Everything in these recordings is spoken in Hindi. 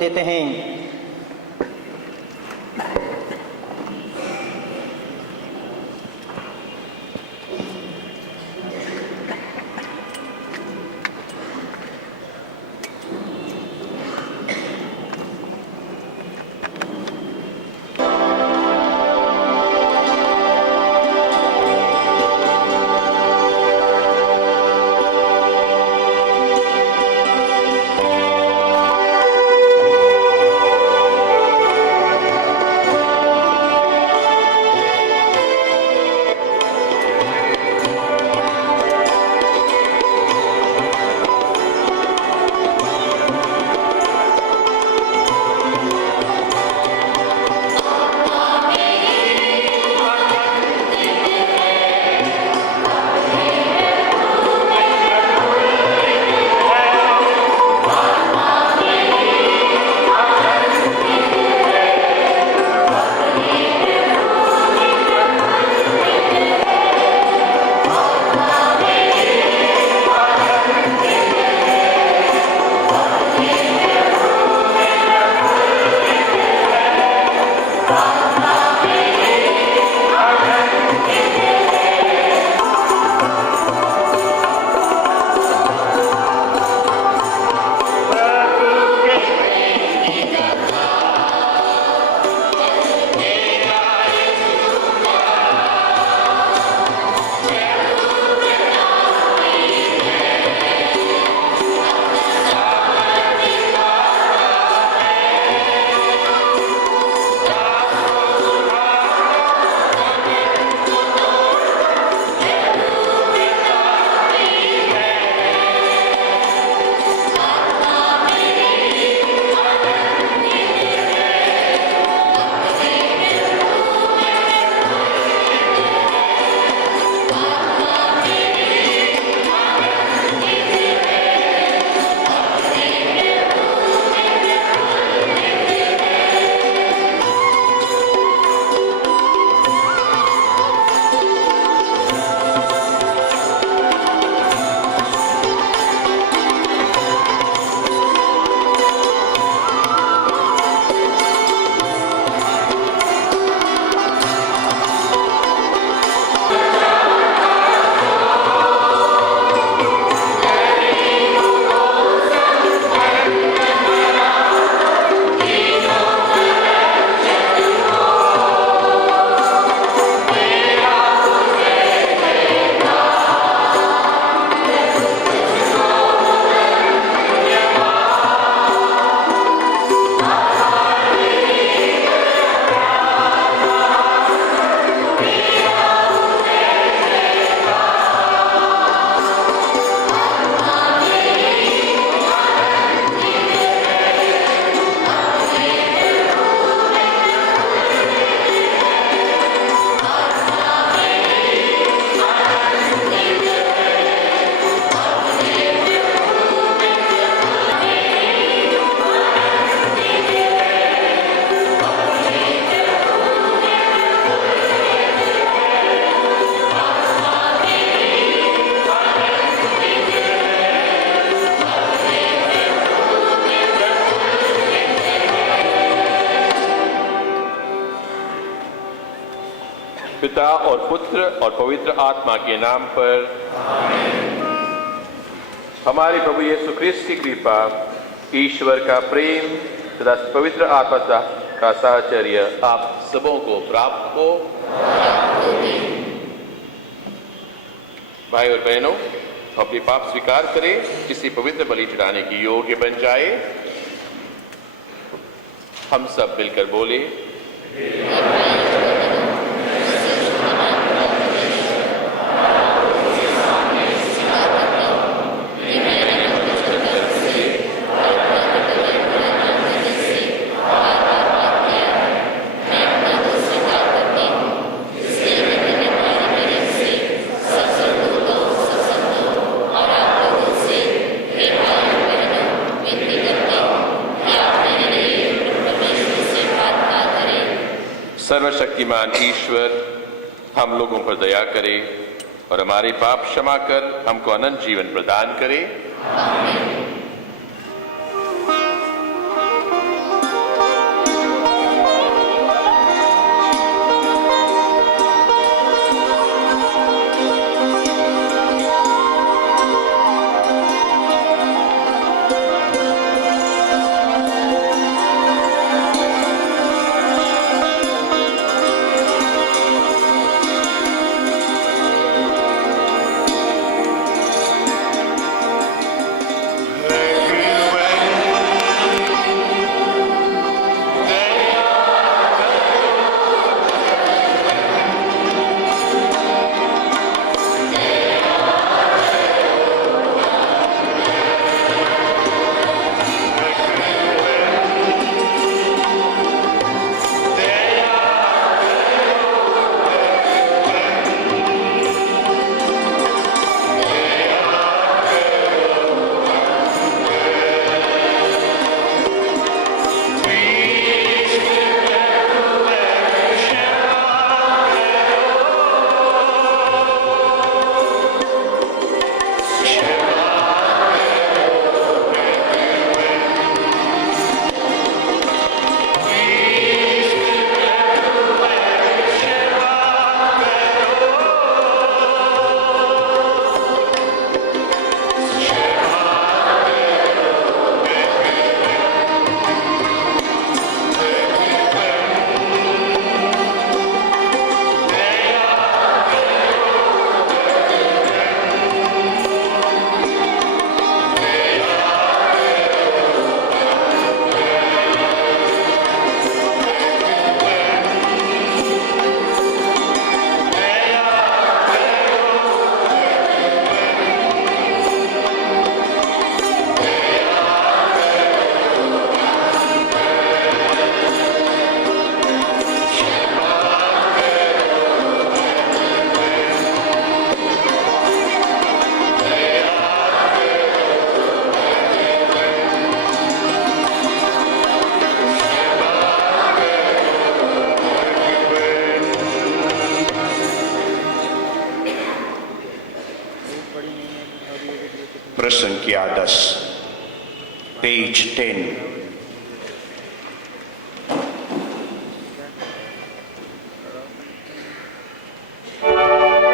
देते हैं। पिता और पुत्र और पवित्र आत्मा के नाम पर हमारे प्रभु यीशु ख्रिस्त की कृपा, ईश्वर का प्रेम तथा पवित्र आत्मा का साहचर्य आप सबों को प्राप्त हो। भाई और बहनों, अपने पाप स्वीकार करें, किसी पवित्र बलि चढ़ाने की योग्य बन जाए। हम सब मिलकर बोले, सर्वशक्तिमान ईश्वर हम लोगों पर दया करे और हमारे पाप क्षमा कर हमको अनंत जीवन प्रदान करे। प्रसंख्या 10, पेज 10। Amen.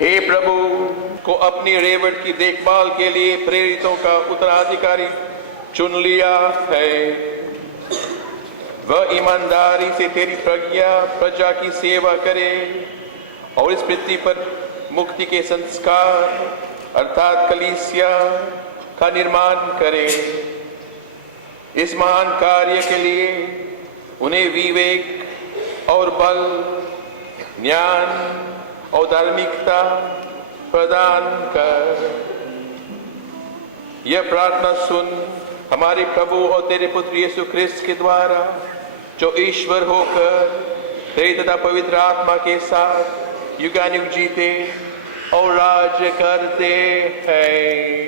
हे प्रभु, को अपनी रेवट की देखभाल के लिए प्रेरितों का उत्तराधिकारी चुन लिया है। वह ईमानदारी से तेरी प्रजा की सेवा करे और इस पृथ्वी पर मुक्ति के संस्कार अर्थात कलीसिया का निर्माण करे। इस महान कार्य के लिए उन्हें विवेक और बल, ज्ञान और धार्मिकता प्रदान कर। यह प्रार्थना सुन हमारे प्रभु और तेरे पुत्र यीशु ख्रिस्त के द्वारा, जो ईश्वर होकर तेरे तथा पवित्र आत्मा के साथ युगानुग जीते और राज्य करते हैं।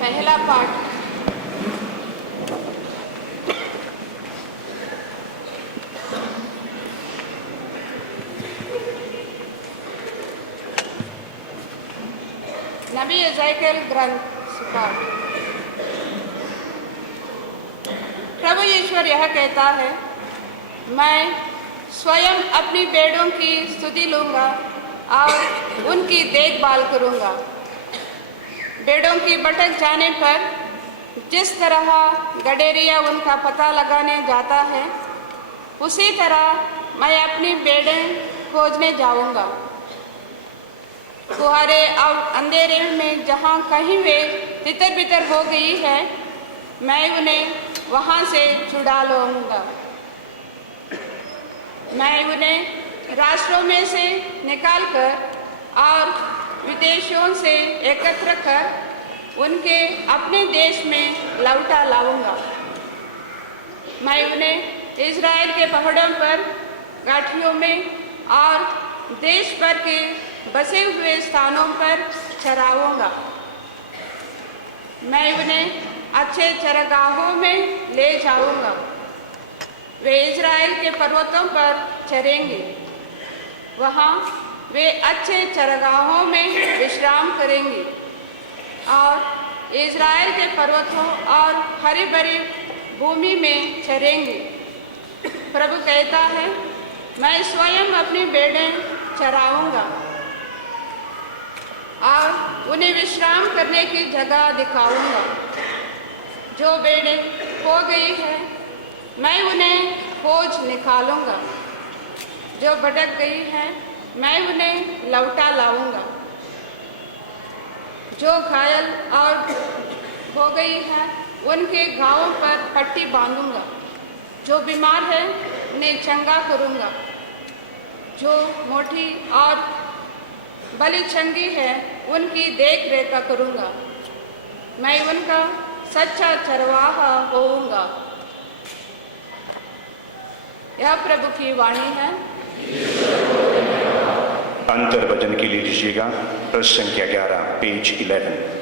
पहला पाठ। नबी यशायाह ग्रंथ से पाठ। प्रभु ईश्वर यह कहता है, मैं स्वयं अपनी भेड़ों की स्तुति लूंगा और उनकी देखभाल करूंगा। भेड़ों की भटक जाने पर जिस तरह गडेरिया उनका पता लगाने जाता है, उसी तरह मैं अपनी भेड़ें खोजने जाऊंगा। कुहारे और अंधेरे में जहाँ कहीं वे तितर बितर हो गई है, मैं उन्हें वहाँ से छुड़ा लूंगा। मैं उन्हें राष्ट्रों में से निकालकर और विदेशों से एकत्र कर उनके अपने देश में लौटा लाऊंगा। मैं उन्हें इज़राइल के पहाड़ों पर, घाटियों में और देश भर के बसे हुए स्थानों पर चराऊंगा। मैं उन्हें अच्छे चरागाहों में ले जाऊंगा। वे इज़राइल के पर्वतों पर चरेंगे। वहाँ वे अच्छे चरागाहों में विश्राम करेंगे और इज़राइल के पर्वतों और हरी भरी भूमि में चरेंगे। प्रभु कहता है, मैं स्वयं अपनी भेड़ें चराऊंगा और उन्हें विश्राम करने की जगह दिखाऊंगा। जो भेड़ें खो गई है, मैं उन्हें खोज निकालूंगा। जो भटक गई है, मैं उन्हें लौटा लाऊंगा। जो घायल और हो गई है, उनके घावों पर पट्टी बांधूंगा। जो बीमार है, उन्हें चंगा करूंगा। जो मोटी और बलि चंगी है, उनकी देख रेख करूंगा। मैं उनका सच्चा चरवाहा होऊंगा। यह प्रभु की वाणी है। अंतर वचन के लिए लीजिएगा प्रश्न संख्या 11, पेज 11।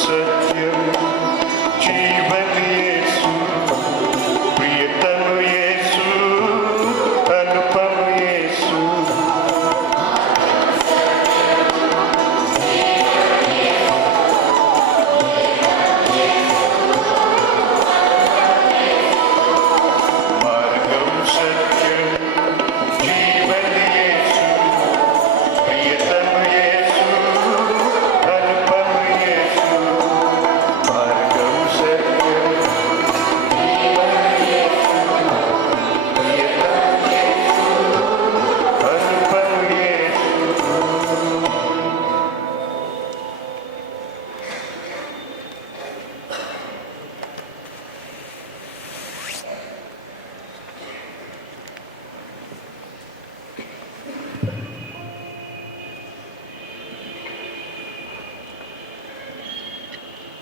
सत्यम जीवन यीशु, प्रियतम यीशु, अनुपम यीशु। मार्गम सत्यम जीवन यीशु, प्रियतम यीशु, अनुपम यीशु। मार्गम सत्यम जीवन यीशु, प्रियतम यीशु, अनुपम यीशु।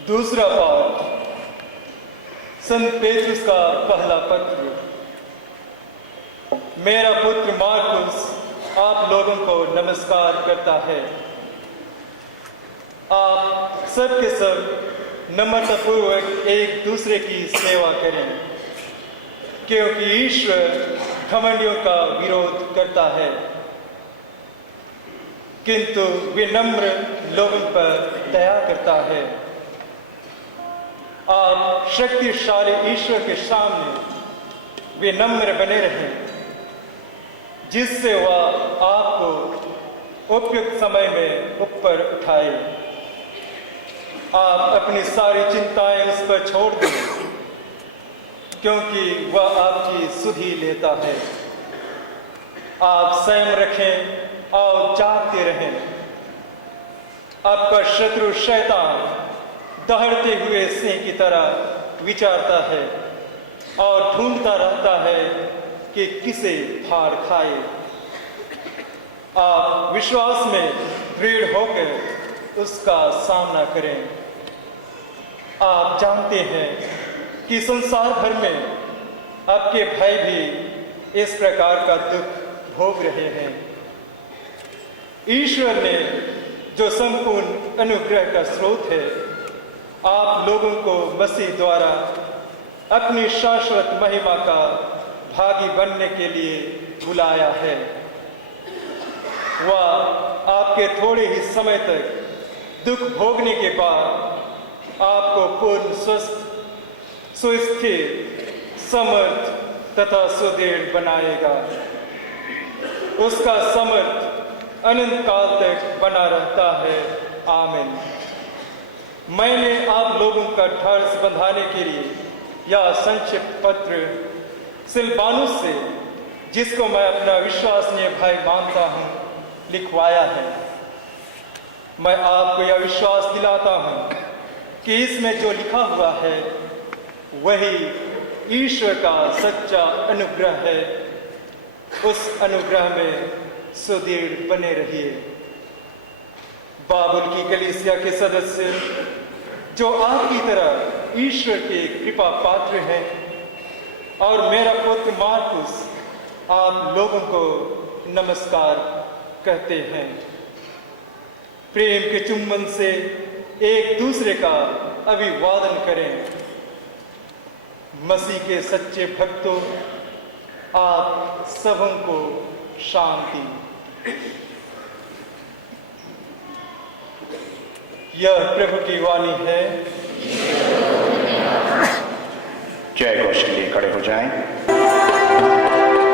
दूसरा पाठ संत पेतरुस का पहला पत्र। मेरा पुत्र मार्कुस आप लोगों को नमस्कार करता है। आप सब के सब नम्रतापूर्वक एक दूसरे की सेवा करें, क्योंकि ईश्वर घमंडियों का विरोध करता है, किंतु विनम्र लोगों पर दया करता है। आप शक्तिशाली ईश्वर के सामने विनम्र बने रहें, जिससे वह आपको उपयुक्त समय में ऊपर उठाए। आप अपनी सारी चिंताएं उस पर छोड़ दें, क्योंकि वह आपकी सुधि लेता है। आप संयम रखें और जागते रहें। आपका शत्रु शैतान दहड़ते हुए सिंह की तरह विचारता है और ढूंढता रहता है कि किसे फाड़ खाए। आप विश्वास में दृढ़ होकर उसका सामना करें। आप जानते हैं कि संसार भर में आपके भाई भी इस प्रकार का दुख भोग रहे हैं। ईश्वर ने जो संपूर्ण अनुग्रह का स्रोत है, आप लोगों को मसीह द्वारा अपनी शाश्वत महिमा का भागी बनने के लिए बुलाया है। वह आपके थोड़े ही समय तक दुख भोगने के बाद आपको पूर्ण स्वस्थ, सुस्थिर, समर्थ तथा सुदृढ़ बनाएगा। उसका समर्थ अनंत काल तक बना रहता है। आमीन। मैंने आप लोगों का ढाढ़स बंधाने के लिए यह संक्षिप्त पत्र सिलवानुस से, जिसको मैं अपना विश्वसनीय भाई मानता हूँ, लिखवाया है। मैं आपको यह विश्वास दिलाता हूँ कि इसमें जो लिखा हुआ है वही ईश्वर का सच्चा अनुग्रह है। उस अनुग्रह में सुदृढ़ बने रहिए। बाबुल की कलीसिया के सदस्य जो आपकी तरह ईश्वर के कृपा पात्र हैं, और मेरा पुत्र मार्कुस आप लोगों को नमस्कार कहते हैं। प्रेम के चुंबन से एक दूसरे का अभिवादन करें। मसीह के सच्चे भक्तों, आप सबों को शांति। यह प्रभु की वाणी है। जय घोष के लिए खड़े हो जाएं। Hallelujah.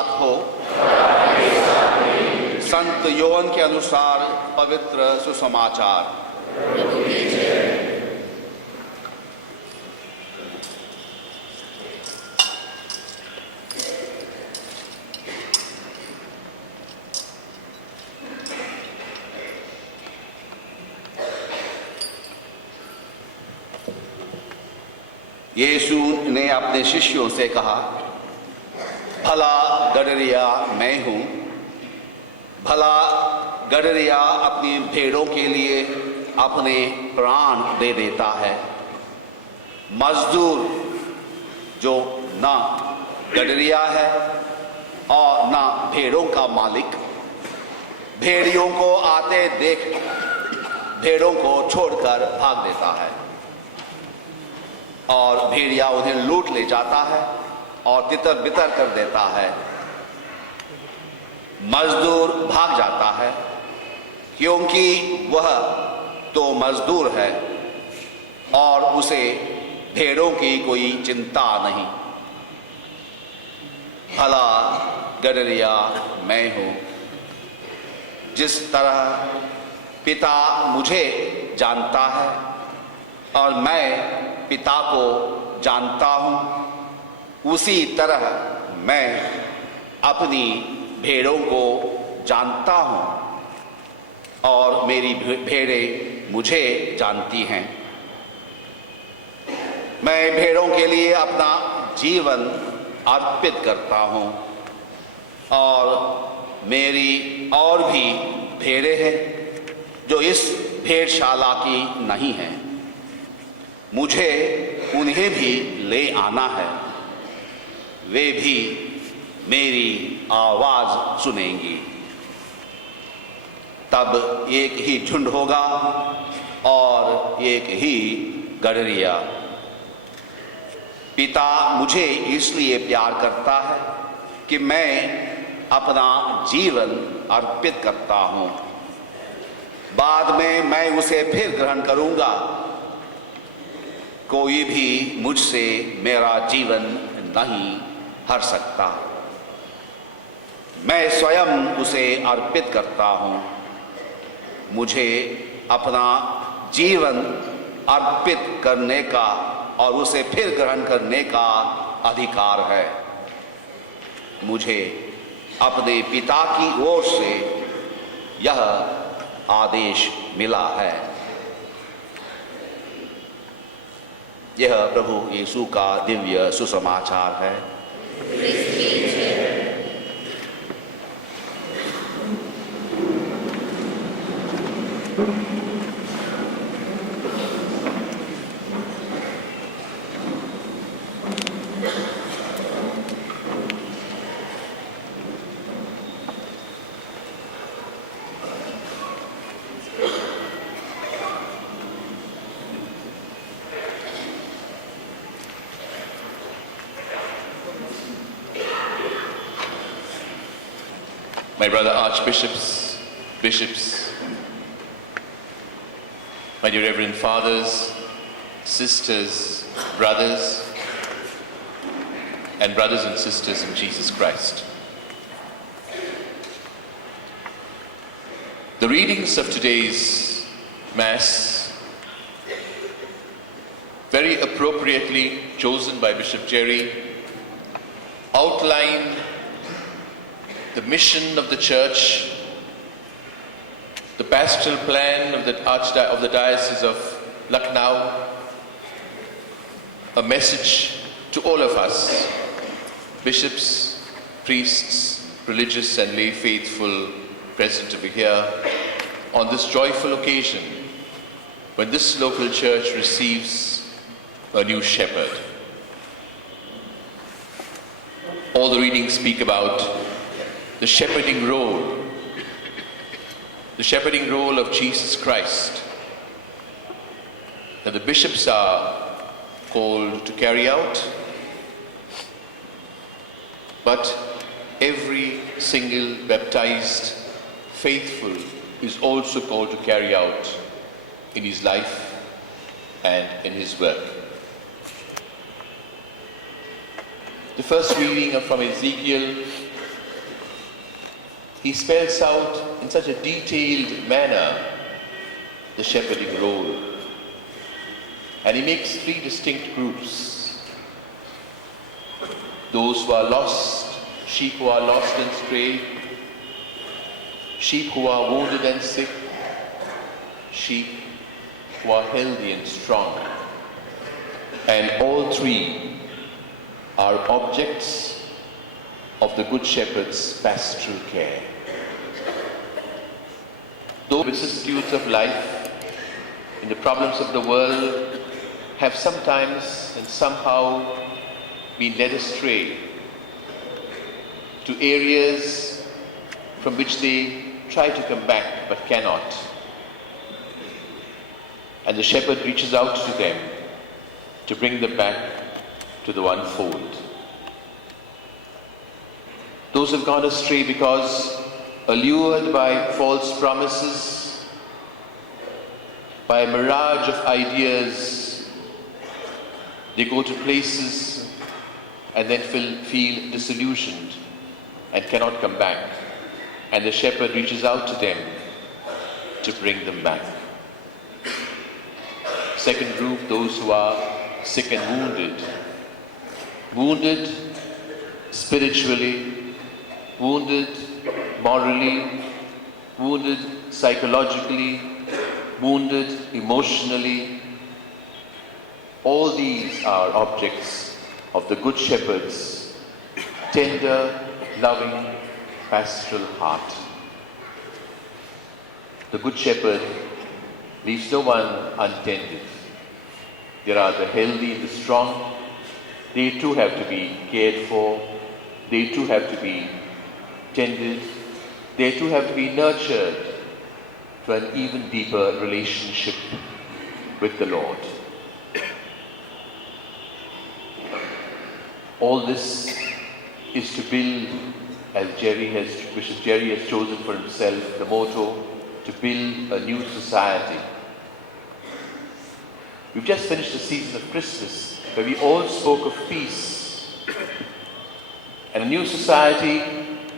साथ हो। संत योहन के अनुसार पवित्र सुसमाचार। यीशु ने अपने शिष्यों से कहा, भला गडरिया मैं हूं। भला गडरिया अपनी भेड़ों के लिए अपने प्राण दे देता है। मजदूर जो ना गडरिया है और ना भेड़ों का मालिक, भेड़ियों को आते देख भेड़ों को छोड़कर भाग देता है और भेड़िया उन्हें लूट ले जाता है और तितर बितर कर देता है। मजदूर भाग जाता है क्योंकि वह तो मजदूर है और उसे भेड़ों की कोई चिंता नहीं। भला गडरिया मैं हूं। जिस तरह पिता मुझे जानता है और मैं पिता को जानता हूं, उसी तरह मैं अपनी भेड़ों को जानता हूं और मेरी भेड़ें मुझे जानती हैं। मैं भेड़ों के लिए अपना जीवन अर्पित करता हूं और मेरी और भी भेड़ें हैं जो इस भेड़शाला की नहीं हैं। मुझे उन्हें भी ले आना है, वे भी मेरी आवाज सुनेंगी। तब एक ही झुंड होगा और एक ही गडरिया। पिता मुझे इसलिए प्यार करता है कि मैं अपना जीवन अर्पित करता हूं। बाद में मैं उसे फिर ग्रहण करूंगा। कोई भी मुझसे मेरा जीवन नहीं हर सकता। मैं स्वयं उसे अर्पित करता हूं। मुझे अपना जीवन अर्पित करने का और उसे फिर ग्रहण करने का अधिकार है। मुझे अपने पिता की ओर से यह आदेश मिला है। यह प्रभु यीशु का दिव्य सुसमाचार है। My brother archbishops, bishops, my dear reverend fathers, sisters, brothers, and brothers and sisters in Jesus Christ. The readings of today's Mass, very appropriately chosen by Bishop Jerry, outline the mission of the Church, the pastoral plan of the Diocese of Lucknow, a message to all of us, bishops, priests, religious and lay faithful present over here, on this joyful occasion when this local church receives a new shepherd. All the readings speak about the shepherding role of Jesus Christ that the bishops are called to carry out, but every single baptized faithful is also called to carry out in his life and in his work. The first reading from Ezekiel he spells out in such a detailed manner the shepherding role. And he makes three distinct groups. Those who are lost, sheep who are lost and strayed, sheep who are wounded and sick, sheep who are healthy and strong. And all three are objects of the Good Shepherd's pastoral care. Those vicissitudes of life, in the problems of the world, have sometimes and somehow been led astray to areas from which they try to come back but cannot. And the shepherd reaches out to them to bring them back to the one fold. Those have gone astray because, allured by false promises, by a mirage of ideas, they go to places and then feel disillusioned and cannot come back. And the shepherd reaches out to them to bring them back. Second group, those who are sick and wounded. Wounded spiritually, wounded morally, wounded psychologically, wounded emotionally. All these are objects of the Good Shepherd's tender, loving, pastoral heart. The Good Shepherd leaves no one untended. There are the healthy, the strong. They too have to be cared for. They too have to be tended. They too have to be nurtured to an even deeper relationship with the Lord. All this is to build, as Bishop Jerry has chosen for himself, the motto, to build a new society. We've just finished the season of Christmas, where we all spoke of peace. And a new society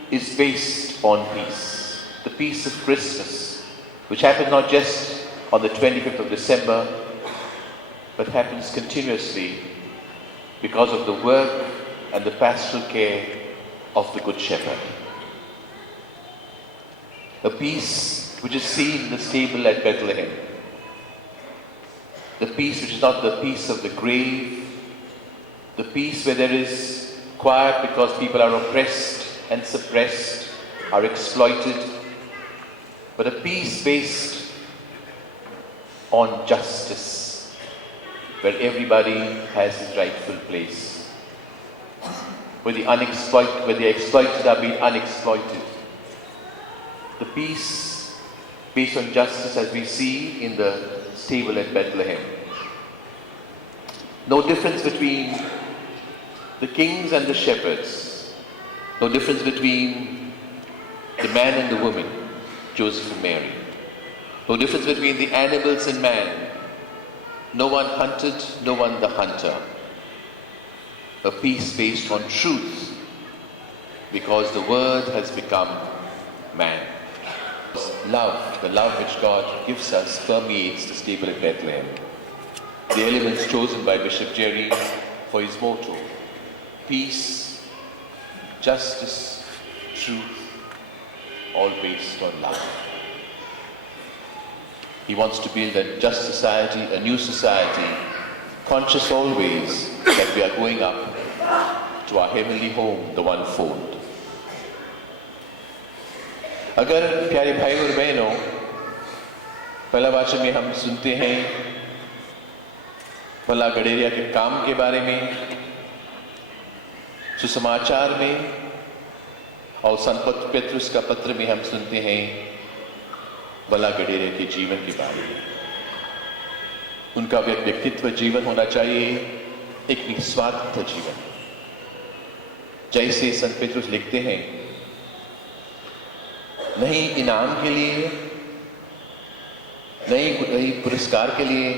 is based on peace. The peace of Christmas, which happens not just on the 25th of December, but happens continuously because of the work and the pastoral care of the Good Shepherd. A peace which is seen in the stable at Bethlehem. The peace which is not the peace of the grave, the peace where there is quiet because people are oppressed and suppressed, are exploited, but a peace based on justice, where everybody has his rightful place, where the exploited are being unexploited. The peace based on justice, as we see in the stable at Bethlehem. No difference between the kings and the shepherds. No difference between the man and the woman, Joseph and Mary. No difference between the animals and man. No one hunted, no one the hunter. A peace based on truth, because the Word has become man. Love, the love which God gives us, permeates the stable at Bethlehem. The elements chosen by Bishop Jerry for his motto: peace, justice, truth, all based on love. He wants to build a just society, a new society, conscious always that we are going up to our heavenly home, the one fold. अगर प्यारे भाई और बहनों, पहला वाचन में हम सुनते हैं भला गडेरिया के काम के बारे में, सुसमाचार में, और संत पेट्रुस का पत्र में हम सुनते हैं भला गडेरिया के जीवन के बारे में। उनका व्यक्तित्व जीवन होना चाहिए एक निस्वार्थ जीवन। जैसे संत पेट्रुस लिखते हैं, नहीं इनाम के लिए, नहीं पुरस्कार के लिए,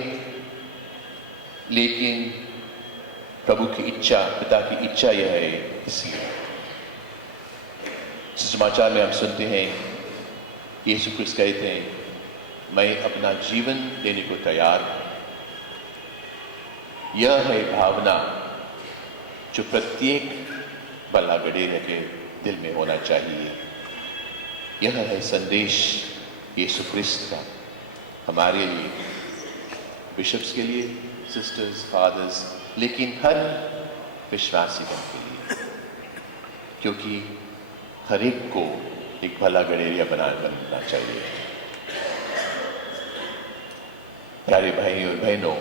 लेकिन प्रभु की इच्छा, पिता की इच्छा यह है इसलिए। समाचार में हम सुनते हैं यीशु क्रिस्त कहते हैं, मैं अपना जीवन देने को तैयार हूं। यह है भावना जो प्रत्येक भला गडेरे के दिल में होना चाहिए। यह है संदेश यीशु क्रिस्त का हमारे लिए, बिशप्स के लिए, सिस्टर्स, फादर्स, लेकिन हर विश्वासी के लिए, क्योंकि हर एक को एक भला गडेरिया बनना चाहिए। प्यारे भाई और बहनों,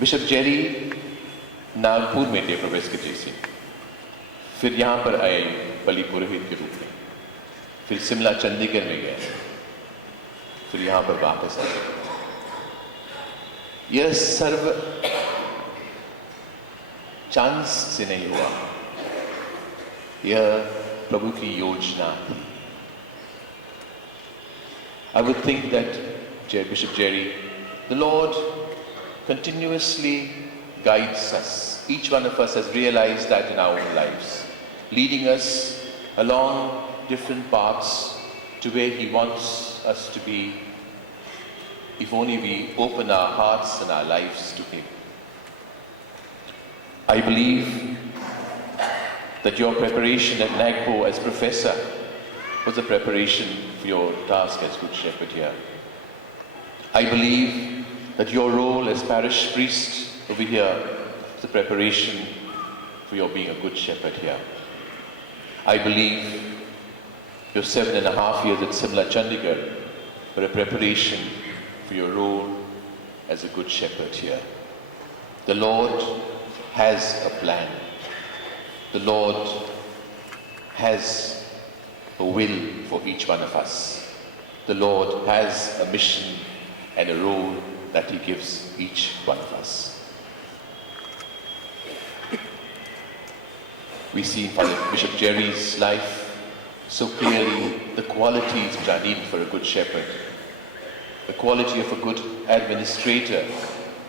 बिशप जेरी नागपुर में थे प्रोफेसर से, फिर यहां पर आए बलि पुरोहित के रूप में, फिर शिमला चंडीगढ़ में गए, फिर यहां पर वापस आए। यह सर्व चांस से नहीं हुआ, यह प्रभु की योजना थी। I would think that Bishop Jerry, the Lord continuously guides us. Each one of us has realized that in our own lives, leading us along different paths to where He wants us to be, if only we open our hearts and our lives to Him. I believe that your preparation at Nagpur as professor was a preparation for your task as Good Shepherd here. I believe that your role as parish priest over here is a preparation for your being a Good Shepherd here. I believe your 7.5 years at Simla Chandigarh were a preparation for your role as a Good Shepherd here. The Lord has a plan. The Lord has a will for each one of us. The Lord has a mission and a role that He gives each one of us. We see in Father Bishop Jerry's life so clearly the qualities which are needed for a good shepherd. The quality of a good administrator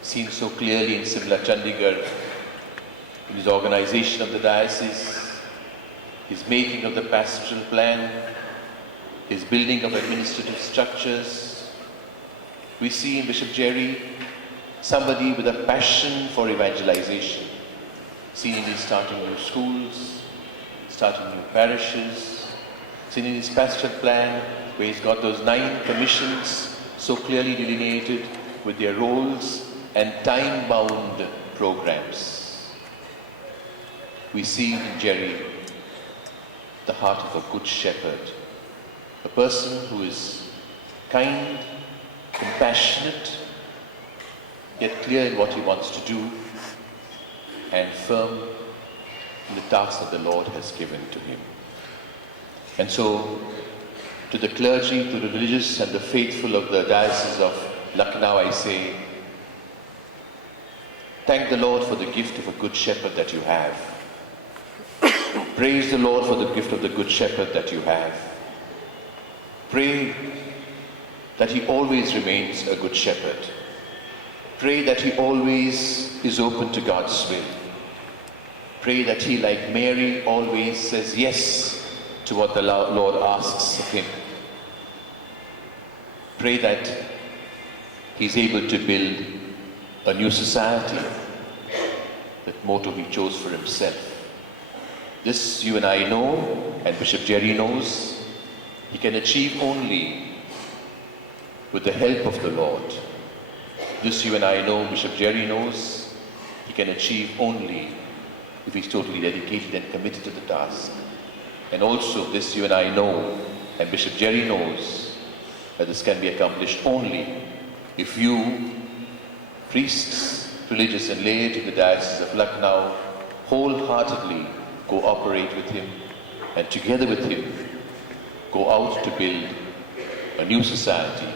seen so clearly in Simla Chandigarh, in his organization of the diocese, his making of the pastoral plan, his building of administrative structures. We see in Bishop Jerry somebody with a passion for evangelization, seen in his starting new schools, starting new parishes, seen in his pastoral plan where he's got those 9 commissions so clearly delineated with their roles and time-bound programs. We see in Jerry the heart of a good shepherd, a person who is kind, compassionate, yet clear in what he wants to do, and firm in the task that the Lord has given to him. And so, to the clergy, to the religious and the faithful of the Diocese of Lucknow, I say, thank the Lord for the gift of a good shepherd that you have. Praise the Lord for the gift of the good shepherd that you have. Pray that he always remains a good shepherd. Pray that he always is open to God's will. Pray that he, like Mary, always says yes to what the Lord asks of him. Pray that he's able to build a new society, that motto he chose for himself. This you and I know, and Bishop Jerry knows, he can achieve only with the help of the Lord. This you and I know, Bishop Jerry knows, he can achieve only if he's totally dedicated and committed to the task. And also this you and I know, and Bishop Jerry knows, that this can be accomplished only if you, priests, religious and laity in the Diocese of Lucknow, wholeheartedly cooperate with him and together with him go out to build a new society,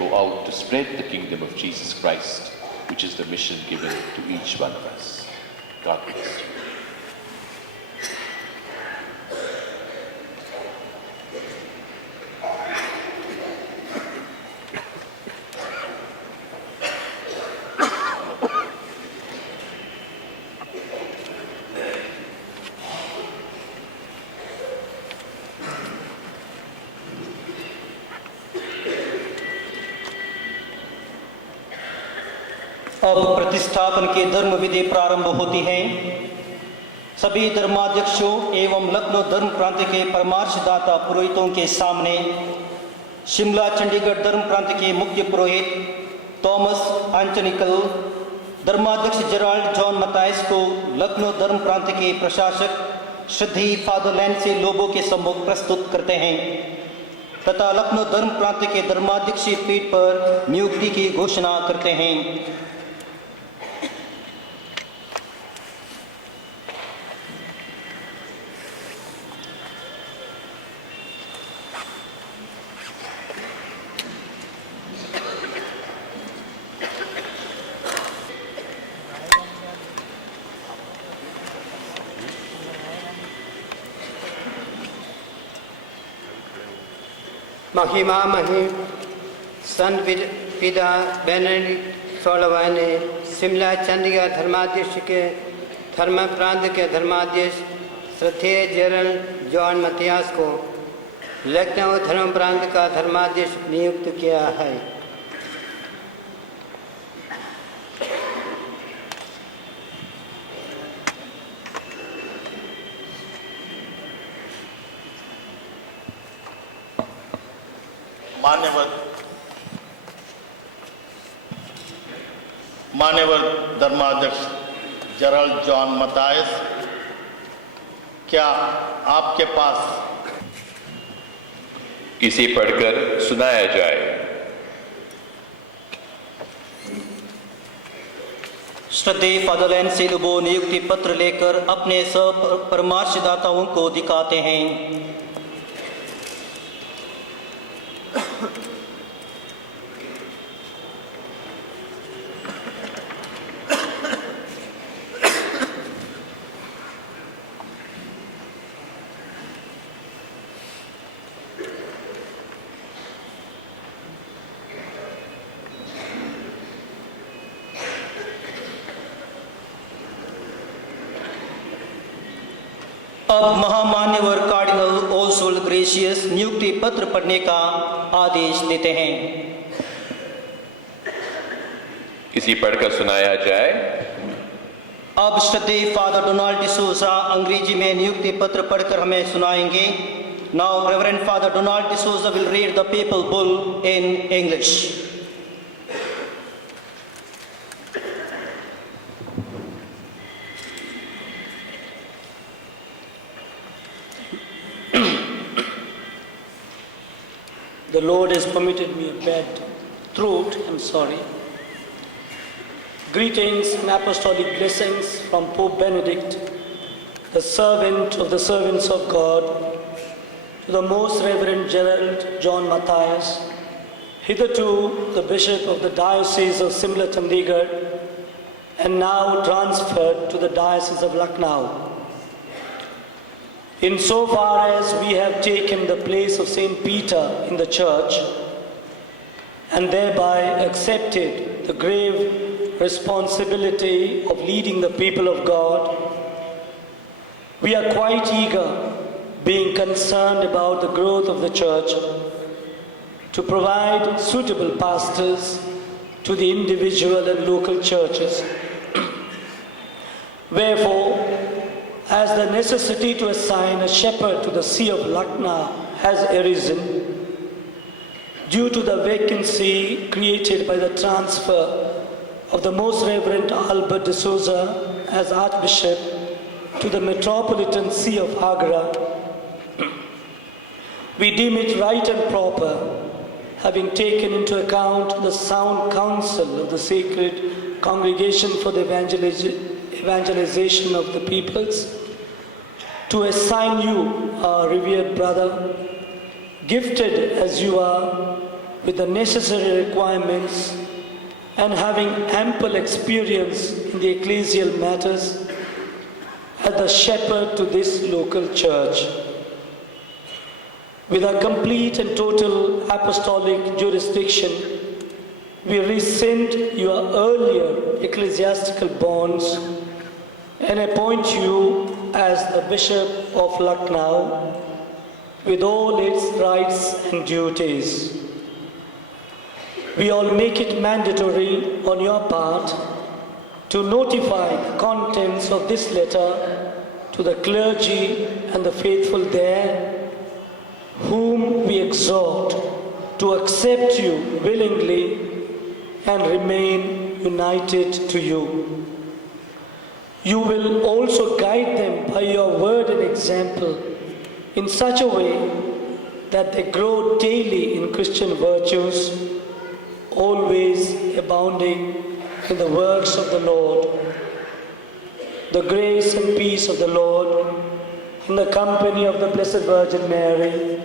go out to spread the kingdom of Jesus Christ, which is the mission given to each one of us. God bless you. अब प्रतिष्ठापन के धर्म विधि प्रारंभ होती है। सभी धर्माध्यक्षों एवं लखनऊ धर्म प्रांत के परामर्शदाता पुरोहितों के सामने शिमला चंडीगढ़ धर्म प्रांत के मुख्य पुरोहित थॉमस एंटोनिकल, धर्माध्यक्ष जेराल्ड जॉन मताइस को लखनऊ धर्म प्रांत के प्रशासक श्रद्धेय फादर लैंसे लोबो के सम्मुख प्रस्तुत करते हैं तथा लखनऊ धर्म प्रांत के धर्माध्यक्षीय पीठ पर नियुक्ति की घोषणा करते हैं। महिमामही संत पिता बेनेडिक्ट 16वां ने शिमला चंडीगढ़ धर्माध्यक्ष के धर्म प्रांत के धर्माध्यक्ष श्रद्धेय जेराल्ड जॉन मतियास को लखनऊ धर्म प्रांत का धर्माध्यक्ष नियुक्त किया है। मान्यवर धर्माध्यक्ष जेराल्ड जॉन मताइस, क्या आपके पास इसे पढ़कर सुनाया जाए। श्रद्धेय फादर लैंसे लोबो नियुक्ति पत्र लेकर अपने सब परामर्शदाताओं को दिखाते हैं। अब महामान्यवर कार्डिनल ओसवाल्ड ग्रेशियस नियुक्ति पत्र पढ़ने का आदेश देते हैं। इसी पढ़कर सुनाया जाए। अब श्रद्धेय फादर डोनाल्ड डिसोजा अंग्रेजी में नियुक्ति पत्र पढ़कर हमें सुनाएंगे। Now reverend father Donald D'Souza will read the PayPal bull in English. The Lord has permitted me a bad throat, I'm sorry. Greetings and apostolic blessings from Pope Benedict, the servant of the servants of God, to the Most Reverend Gerald John Matthias, hitherto the Bishop of the Diocese of Simla Chandigarh, and now transferred to the Diocese of Lucknow. Insofar as we have taken the place of St. Peter in the Church and thereby accepted the grave responsibility of leading the people of God, we are quite eager, being concerned about the growth of the Church, to provide suitable pastors to the individual and local churches. Wherefore, as the necessity to assign a shepherd to the See of Lucknow has arisen, due to the vacancy created by the transfer of the Most Reverend Albert de Souza as Archbishop to the Metropolitan See of Agra, we deem it right and proper, having taken into account the sound counsel of the Sacred Congregation for the Evangelization of the Peoples, to assign you, our revered brother, gifted as you are with the necessary requirements and having ample experience in the ecclesial matters, as the shepherd to this local church. With a complete and total apostolic jurisdiction, we rescind your earlier ecclesiastical bonds and appoint you as the Bishop of Lucknow with all its rights and duties. We all make it mandatory on your part to notify the contents of this letter to the clergy and the faithful there, whom we exhort to accept you willingly and remain united to you. You will also guide them by your word and example in such a way that they grow daily in Christian virtues, always abounding in the works of the Lord. The grace and peace of the Lord, in the company of the Blessed Virgin Mary,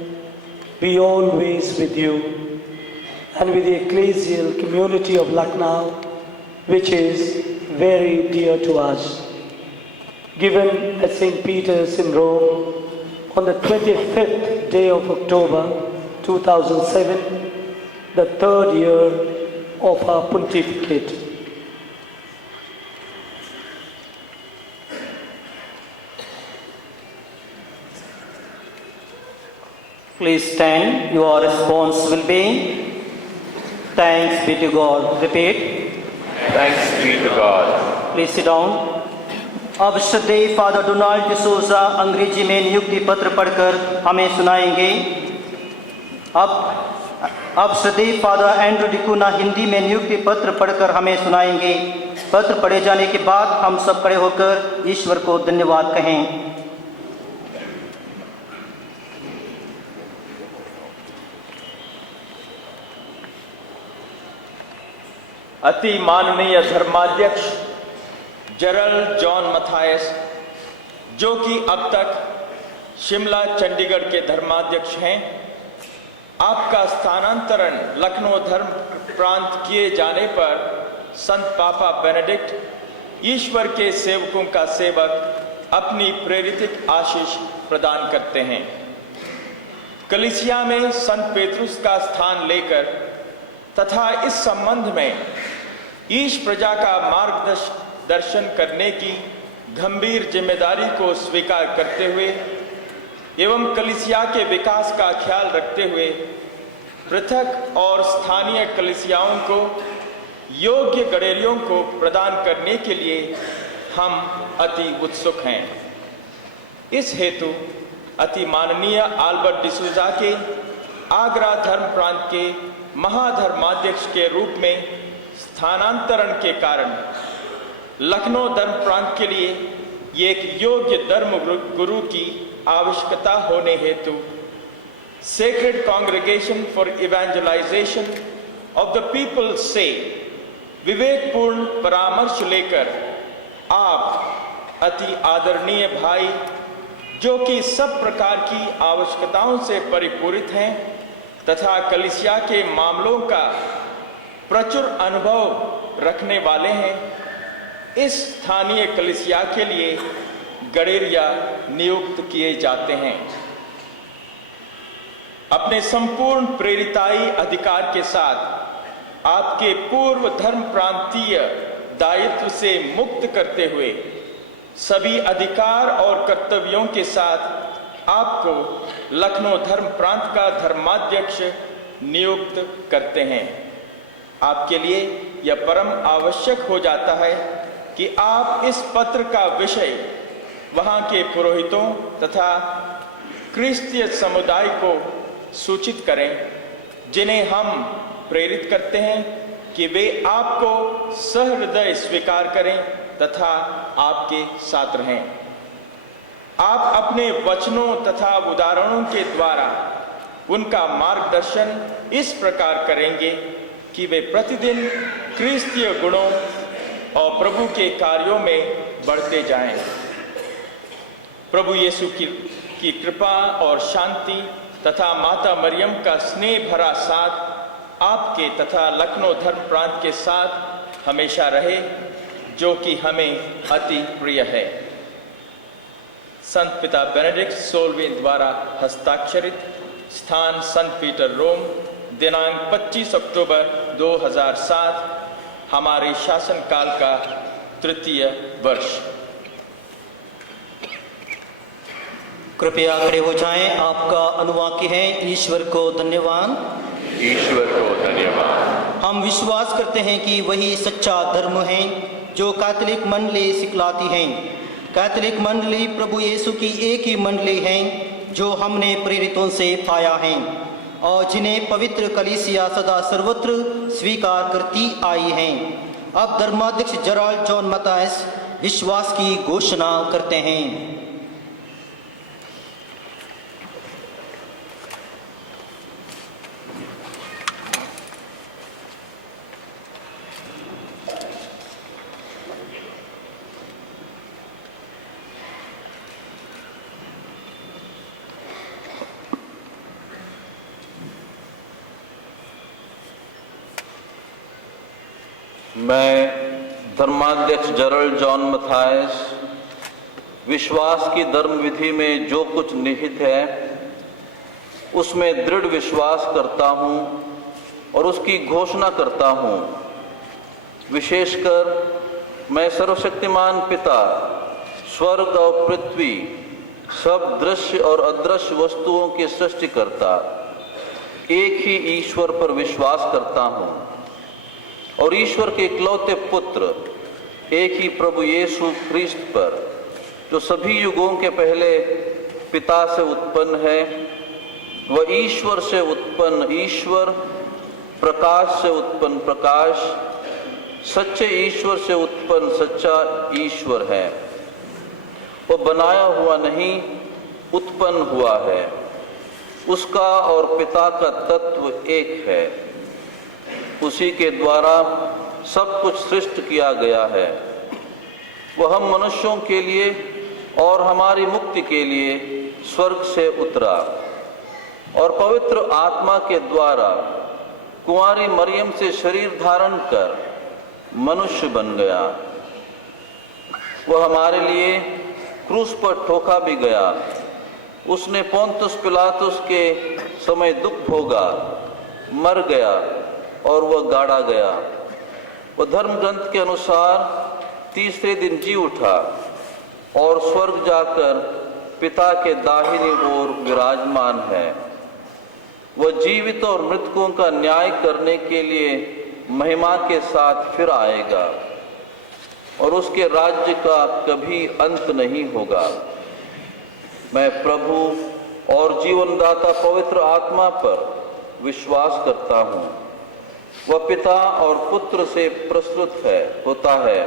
be always with you, and with the ecclesial community of Lucknow, which is very dear to us. Given at St. Peter's in Rome on the 25th day of October 2007, the third year of our pontificate. Please stand. Your response will be, thanks be to God. Repeat. Thanks be to God. Please sit down. अब श्रद्धेय फादर डोनाल्ड डिसूजा अंग्रेजी में नियुक्ति पत्र पढ़कर हमें सुनाएंगे। अब श्रद्धेय फादर एंड्रू डिकूना हिंदी में नियुक्ति पत्र पढ़कर हमें सुनाएंगे। पत्र पढ़े जाने के बाद हम सब खड़े होकर ईश्वर को धन्यवाद कहें। अति माननीय धर्माध्यक्ष जरल्ड जॉन मथायस, जो कि अब तक शिमला चंडीगढ़ के धर्माध्यक्ष हैं, आपका स्थानांतरण लखनऊ धर्म प्रांत किए जाने पर संत पापा बेनेडिक्ट ईश्वर के सेवकों का सेवक अपनी प्रेरित आशीष प्रदान करते हैं। कलीसिया में संत पेत्रुस का स्थान लेकर तथा इस संबंध में ईश प्रजा का मार्गदर्शन करने की गंभीर जिम्मेदारी को स्वीकार करते हुए एवं कलीसिया के विकास का ख्याल रखते हुए पृथक और स्थानीय कलीसियाओं को योग्य गडेरियों को प्रदान करने के लिए हम अति उत्सुक हैं। इस हेतु अति माननीय आल्बर्ट डिसूजा के आगरा धर्म प्रांत के महाधर्माध्यक्ष के रूप में स्थानांतरण के कारण लखनऊ धर्म प्रांत के लिए एक योग्य धर्म गुरु की आवश्यकता होने हेतु Sacred Congregation for Evangelisation of the People से विवेकपूर्ण परामर्श लेकर आप अति आदरणीय भाई, जो कि सब प्रकार की आवश्यकताओं से परिपूरित हैं तथा कलीसिया के मामलों का प्रचुर अनुभव रखने वाले हैं, इस स्थानीय कलीसिया के लिए गडेरिया नियुक्त किए जाते हैं। अपने संपूर्ण प्रेरिताई अधिकार के साथ आपके पूर्व धर्म प्रांतीय दायित्व से मुक्त करते हुए सभी अधिकार और कर्तव्यों के साथ आपको लखनऊ धर्म प्रांत का धर्माध्यक्ष नियुक्त करते हैं। आपके लिए यह परम आवश्यक हो जाता है कि आप इस पत्र का विषय वहां के पुरोहितों तथा क्रिस्तीय समुदाय को सूचित करें, जिन्हें हम प्रेरित करते हैं कि वे आपको सहृदय स्वीकार करें तथा आपके साथ रहें। आप अपने वचनों तथा उदाहरणों के द्वारा उनका मार्गदर्शन इस प्रकार करेंगे कि वे प्रतिदिन क्रिस्तीय गुणों और प्रभु के कार्यों में बढ़ते जाएं। प्रभु यीशु की कृपा और शांति तथा माता मरियम का स्नेह भरा साथ आपके तथा लखनऊ धर्म प्रांत के साथ हमेशा रहे, जो कि हमें अति प्रिय है। संत पिता बेनेडिक्ट 16वें द्वारा हस्ताक्षरित, स्थान संत पीटर रोम, दिनांक 25 अक्टूबर 2007, हमारे शासनकाल का तृतीय वर्ष। कृपया खड़े हो जाएं। आपका अनुवाक्य है, ईश्वर को धन्यवाद। ईश्वर को धन्यवाद। हम विश्वास करते हैं कि वही सच्चा धर्म है जो कैथोलिक मंडली सिखलाती हैं। कैथोलिक मंडली प्रभु यीशु की एक ही मंडली है जो हमने प्रेरितों से पाया है और जिन्हें पवित्र कलीसिया सदा सर्वत्र स्वीकार करती आई है। अब धर्माध्यक्ष जेराल्ड जॉन मतायस विश्वास की घोषणा करते हैं। मैं धर्माध्यक्ष जेराल्ड जॉन मथायस विश्वास की धर्म विधि में जो कुछ निहित है उसमें दृढ़ विश्वास करता हूँ और उसकी घोषणा करता हूँ। विशेषकर मैं सर्वशक्तिमान पिता, स्वर्ग और पृथ्वी, सब दृश्य और अदृश्य वस्तुओं के सृष्टिकर्ता एक ही ईश्वर पर विश्वास करता हूँ और ईश्वर के इकलौते पुत्र एक ही प्रभु यीशु ख्रीस्त पर, जो सभी युगों के पहले पिता से उत्पन्न है, वह ईश्वर से उत्पन्न ईश्वर, प्रकाश से उत्पन्न प्रकाश, सच्चे ईश्वर से उत्पन्न सच्चा ईश्वर है। वह बनाया हुआ नहीं, उत्पन्न हुआ है। उसका और पिता का तत्व एक है। उसी के द्वारा सब कुछ सृष्ट किया गया है। वह हम मनुष्यों के लिए और हमारी मुक्ति के लिए स्वर्ग से उतरा और पवित्र आत्मा के द्वारा कुंवारी मरियम से शरीर धारण कर मनुष्य बन गया। वह हमारे लिए क्रूस पर ठोका भी गया। उसने पोंतुस पिलातुस के समय दुख भोगा, मर गया और वह गाड़ा गया। वह धर्म ग्रंथ के अनुसार तीसरे दिन जी उठा और स्वर्ग जाकर पिता के दाहिनी ओर विराजमान है। वह जीवित और मृतकों का न्याय करने के लिए महिमा के साथ फिर आएगा और उसके राज्य का कभी अंत नहीं होगा। मैं प्रभु और जीवनदाता पवित्र आत्मा पर विश्वास करता हूँ। वह पिता और पुत्र से प्रस्तुत होता है।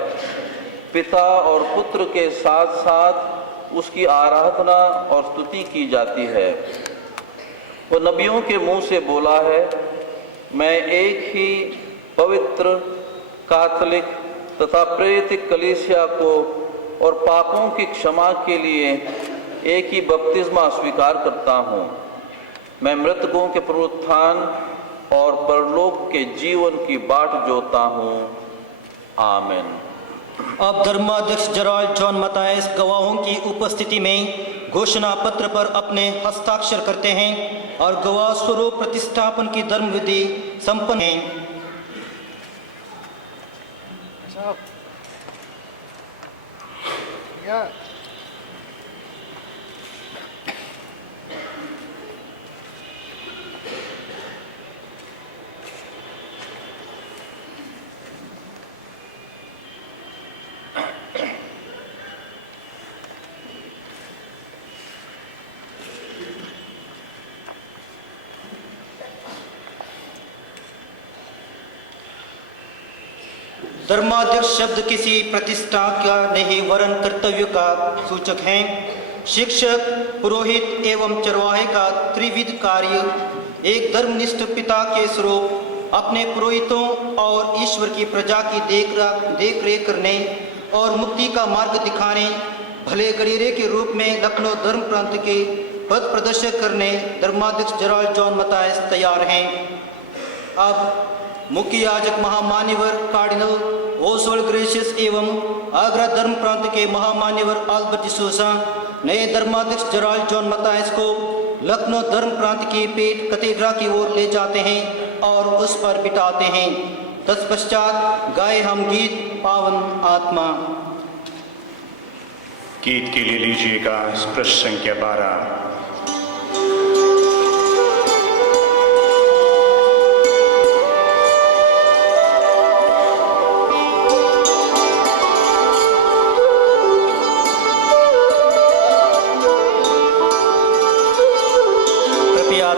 पिता और पुत्र के साथ साथ उसकी आराधना और स्तुति की जाती है। वह नबियों के मुंह से बोला है, मैं एक ही पवित्र, कैथोलिक तथा प्रेरित कलीसिया को और पापों की क्षमा के लिए एक ही बपतिस्मा स्वीकार करता हूँ। मैं मृतकों के पुनरुत्थान और परलोक के जीवन की बाट जोता हूँ। आमीन। अब धर्माध्यक्ष जेराल्ड जॉन मतायस गवाहों की उपस्थिति में घोषणा पत्र पर अपने हस्ताक्षर करते हैं और गवाह स्वरूप प्रतिष्ठापन की धर्म विधि संपन्न है। धर्माध्यक्ष शब्द किसी प्रतिष्ठा का नहीं वरन कर्तव्य का सूचक है। शिक्षक, पुरोहित एवं चरवाहे का त्रिविध कार्य एक धर्मनिष्ठ पिता के स्वरूप अपने पुरोहितों और ईश्वर की प्रजा की देख रेख करने और मुक्ति का मार्ग दिखाने, भले गडीरे के रूप में लखनऊ धर्म प्रांत के पद प्रदर्शक करने धर्माध्यक्ष जेराल्ड जॉन मतायस तैयार हैं। अब मुख्य याजक महामान्यवर कार्डिनल ओसवाल्ड ग्रेशियस एवं आगरा धर्म प्रांत के महामान्यवर अल्बर्ट डिसूजा नए धर्माध्यक्ष जेराल्ड जॉन मतायस को लखनऊ धर्म प्रांत की पेट कथेड्रा की ओर ले जाते हैं और उस पर बिठाते हैं। तत्पश्चात गाए हम गीत पावन आत्मा। गीत के लिए लीजिएगा स्पृश संख्या 12।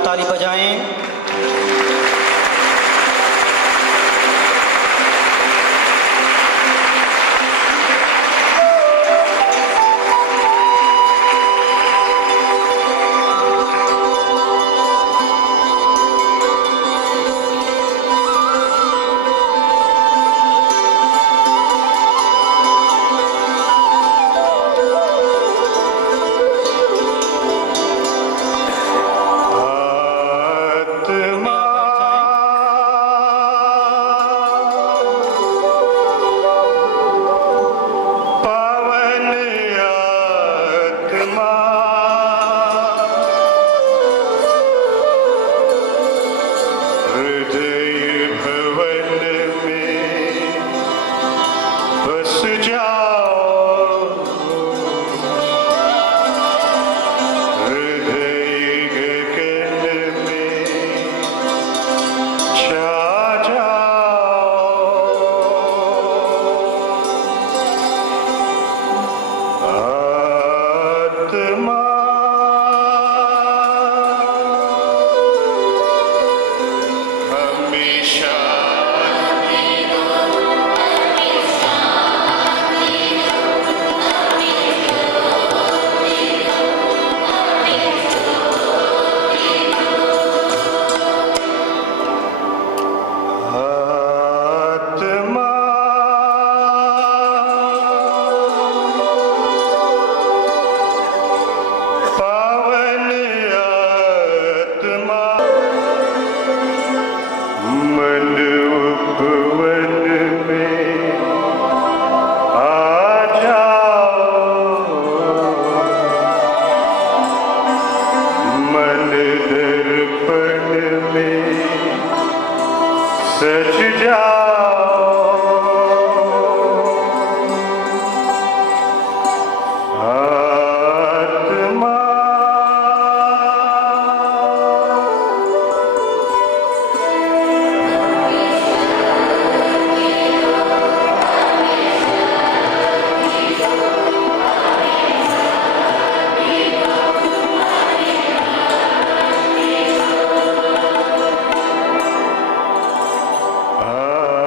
ताली बजाएं। Ah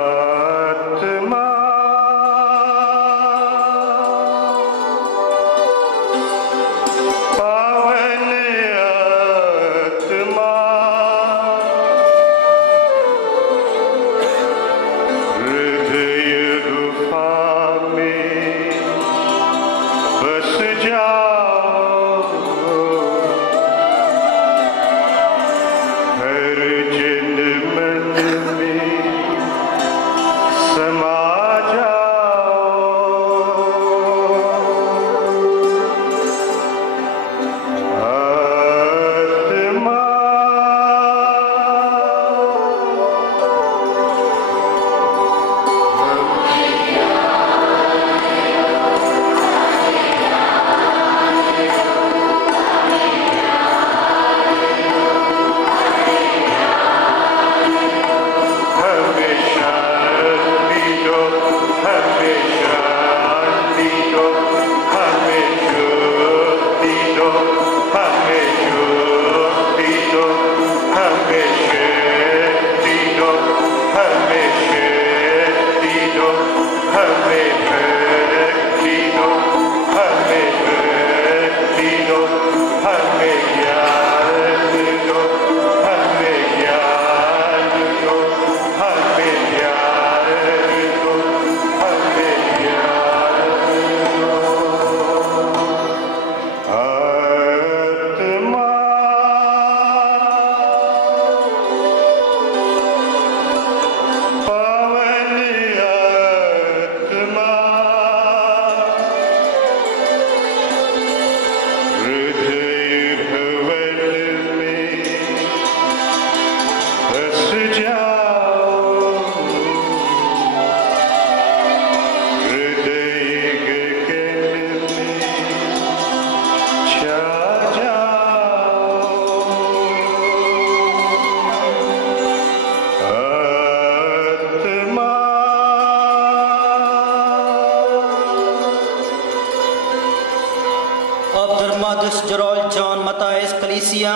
कलीसिया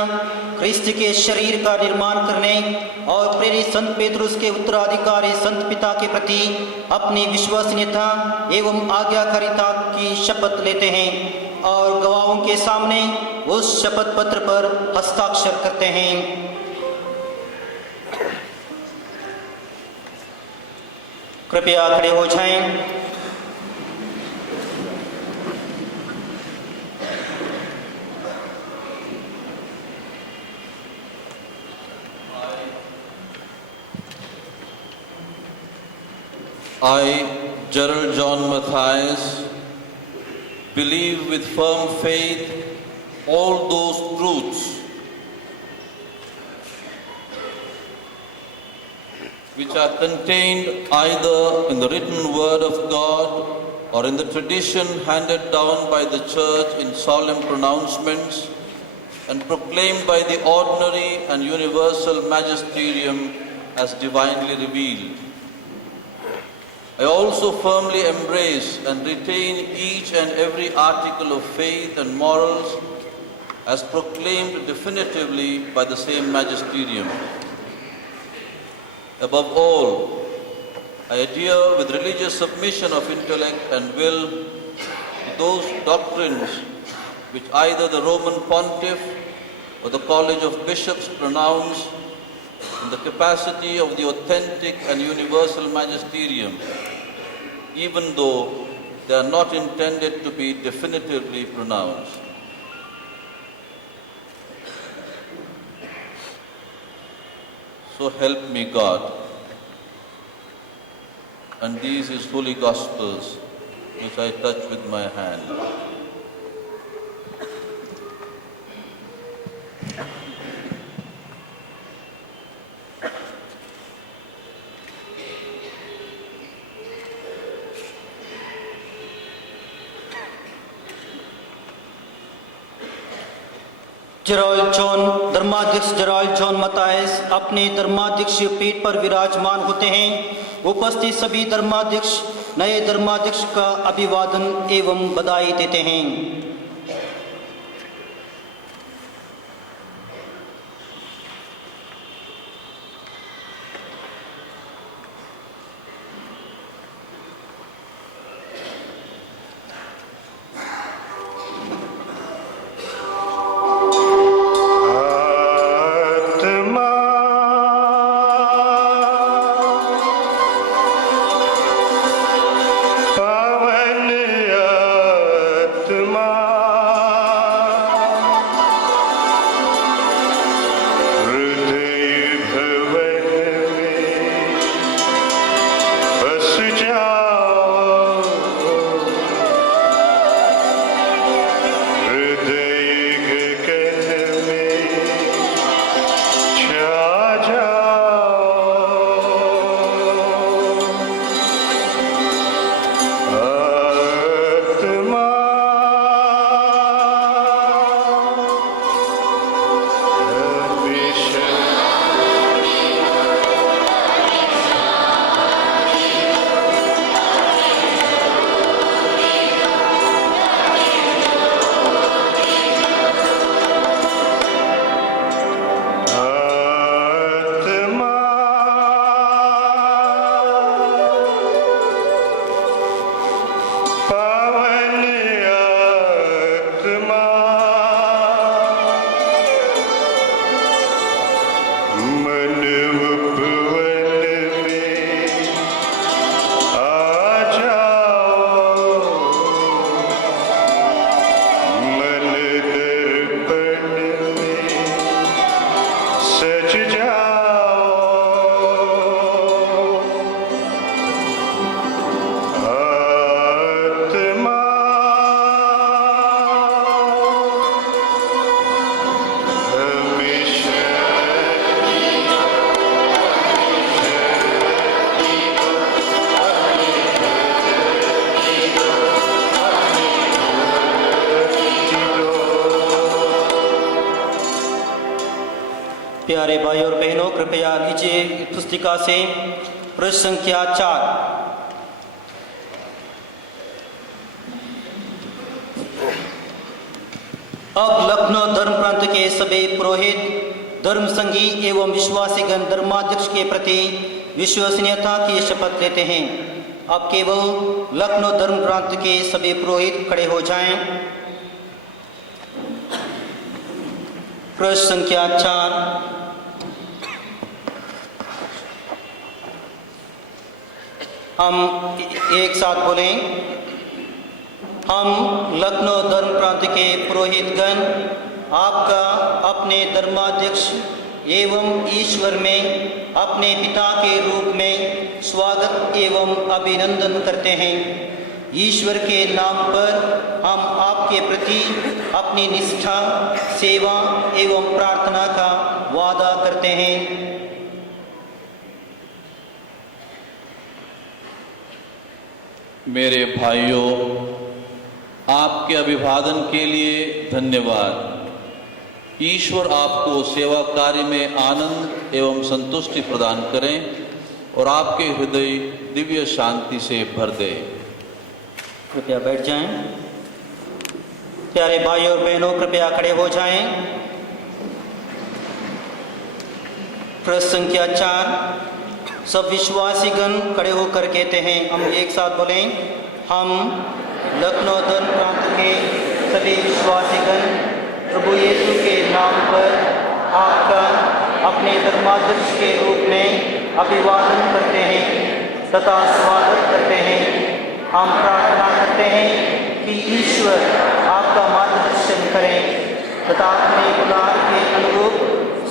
क्रिस्त के शरीर का निर्माण करने और प्रेरित संत पेतरुस के उत्तराधिकारी संत पिता के प्रति अपनी विश्वसनीयता एवं आज्ञाकारिता की शपथ लेते हैं और गवाहों के सामने उस शपथ पत्र पर हस्ताक्षर करते हैं। कृपया खड़े हो जाएं। I, Gerald John Matthias, believe with firm faith all those truths which are contained either in the written word of God or in the tradition handed down by the Church in solemn pronouncements and proclaimed by the ordinary and universal magisterium as divinely revealed. I also firmly embrace and retain each and every article of faith and morals as proclaimed definitively by the same magisterium. Above all, I adhere with religious submission of intellect and will to those doctrines which either the Roman Pontiff or the College of Bishops pronounce in the capacity of the authentic and universal magisterium, even though they are not intended to be definitively pronounced. So help me God. And these His holy Gospels, which I touch with my hand. धर्माध्यक्ष जेराल्ड जॉन मतायस अपने धर्माध्यक्षीय पीठ पर विराजमान होते हैं। उपस्थित सभी धर्माध्यक्ष नए धर्माध्यक्ष का अभिवादन एवं बधाई देते हैं। प्यारे भाई और बहनों, कृपया लीजिए पुस्तिका से पृष्ठ संख्या 4। अब लखनऊ धर्म प्रांत के सभी पुरोहित, धर्म संगी एवं विश्वासीगण धर्माध्यक्ष के प्रति विश्वसनीयता की शपथ लेते हैं। अब केवल लखनऊ धर्म प्रांत के सभी पुरोहित खड़े हो जाएं। प्रश्न संख्या 4। हम एक साथ बोलें। हम लखनऊ धर्म प्रांत के पुरोहितगण आपका अपने धर्माध्यक्ष एवं ईश्वर में अपने पिता के रूप में स्वागत एवं अभिनंदन करते हैं। ईश्वर के नाम पर हम आपके प्रति अपनी निष्ठा, सेवा एवं प्रार्थना का वादा करते हैं। मेरे भाइयों, आपके अभिवादन के लिए धन्यवाद। ईश्वर आपको सेवा कार्य में आनंद एवं संतुष्टि प्रदान करें और आपके हृदय दिव्य शांति से भर दे। कृपया बैठ जाएं। प्यारे भाइयों और बहनों, कृपया खड़े हो जाएं। प्रश्न संख्या 4। सब विश्वासीगण खड़े होकर कहते हैं, हम एक साथ बोलें। हम लखनऊ धर्म प्रांत के सभी विश्वासीगण प्रभु यीशु के नाम पर आपका अपने धर्माध्यक्ष के रूप में अभिवादन करते हैं तथा स्वागत करते हैं। हम प्रार्थना करते हैं कि ईश्वर आपका मार्गदर्शन करें तथा अपने बुलाहट के अनुरूप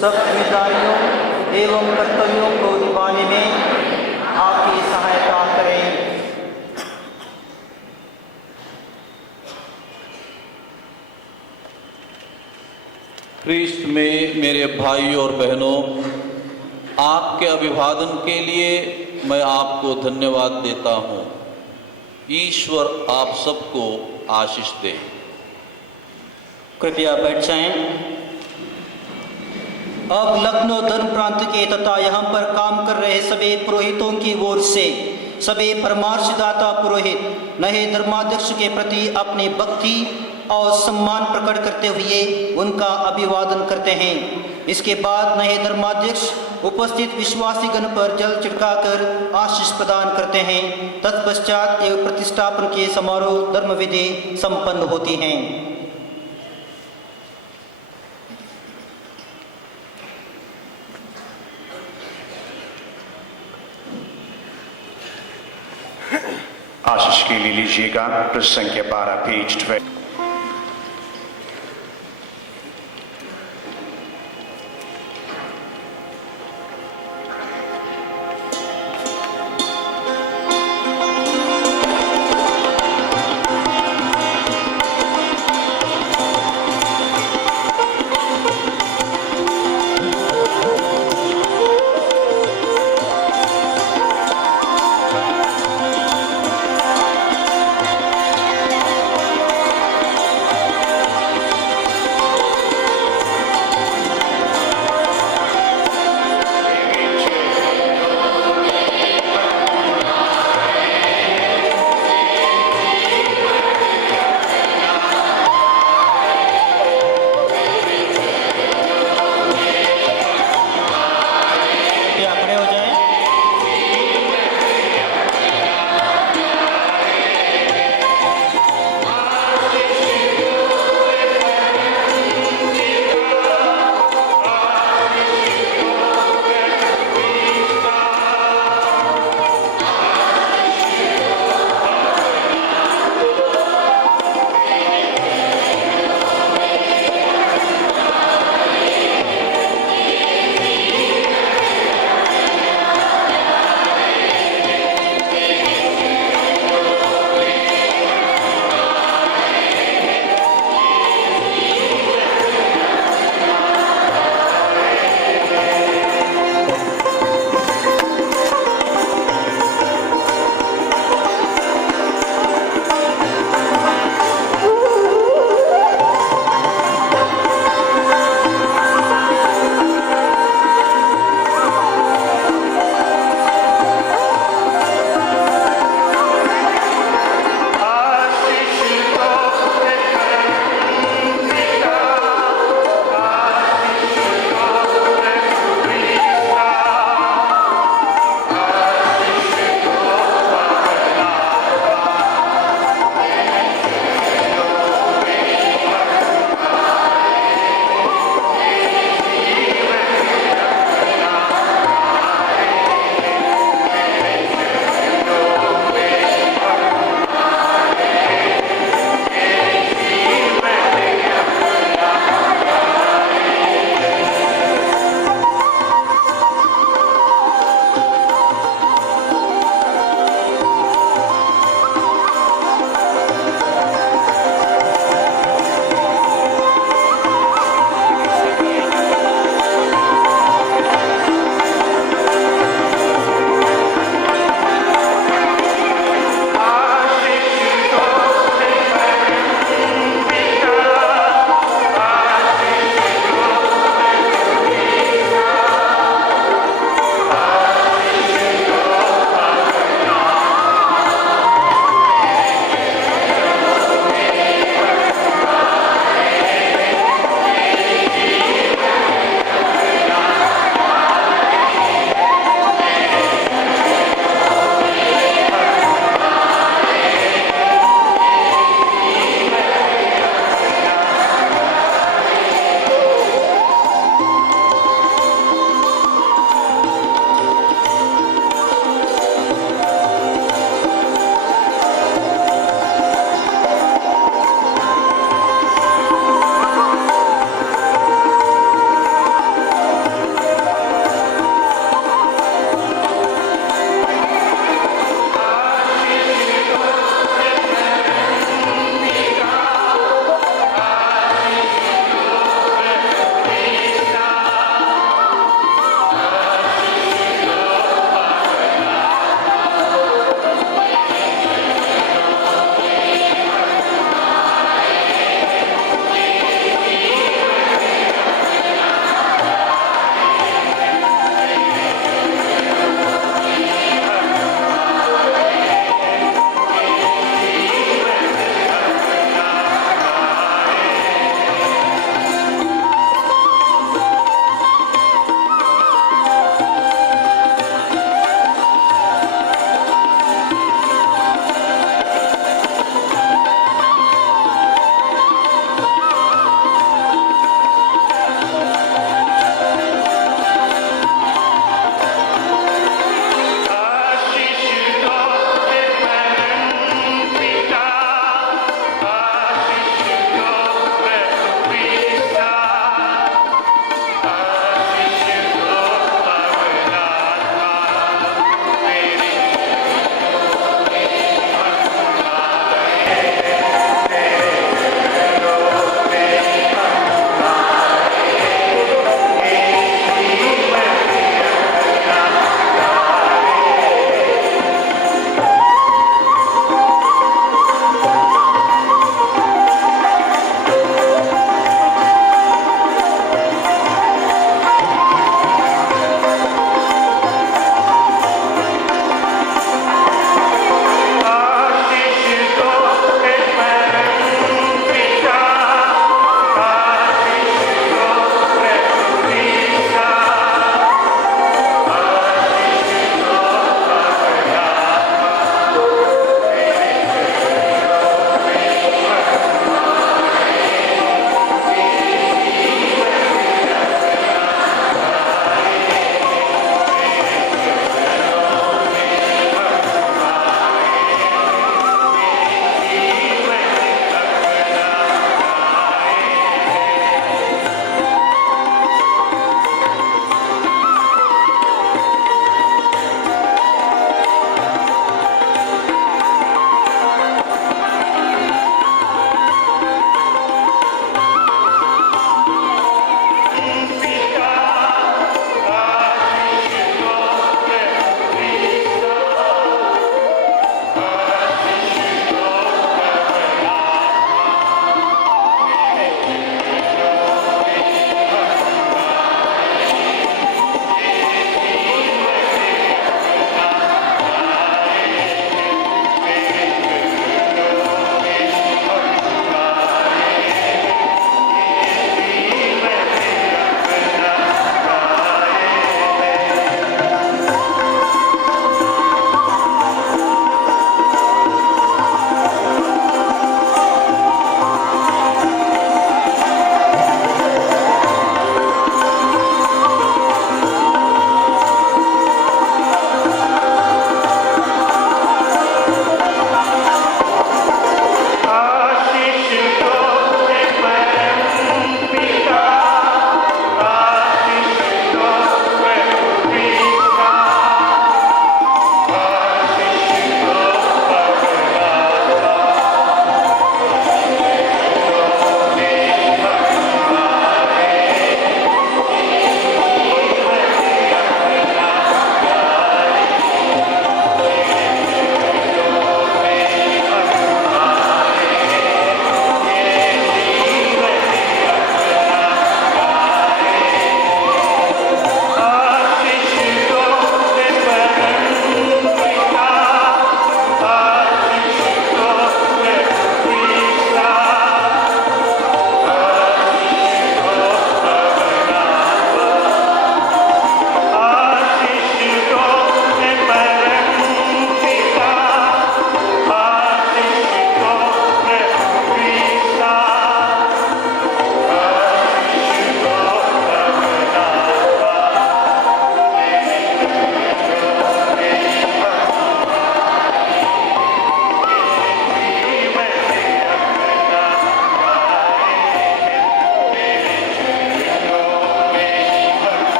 सब जिम्मेदारियों एवं कर्तव्यों को निभाने में आपकी सहायता करें। ख्रीस्त में मेरे भाइयों और बहनों, आपके अभिवादन के लिए मैं आपको धन्यवाद देता हूँ। ईश्वर आप सबको आशीष दे। कृपया बैठ जाएं। अब लखनऊ धर्म प्रांत के तथा यहाँ पर काम कर रहे सभी पुरोहितों की ओर से सभी परामर्शदाता पुरोहित नए धर्माध्यक्ष के प्रति अपनी भक्ति और सम्मान प्रकट करते हुए उनका अभिवादन करते हैं। इसके बाद नए धर्माध्यक्ष उपस्थित विश्वासीगण पर जल छिड़काकर आशीष प्रदान करते हैं। तत्पश्चात एवं प्रतिष्ठापन के समारोह धर्म विधि संपन्न होती हैं। आशीष के लिए लीजिएगा प्रश्न संख्या 12, पेज 12।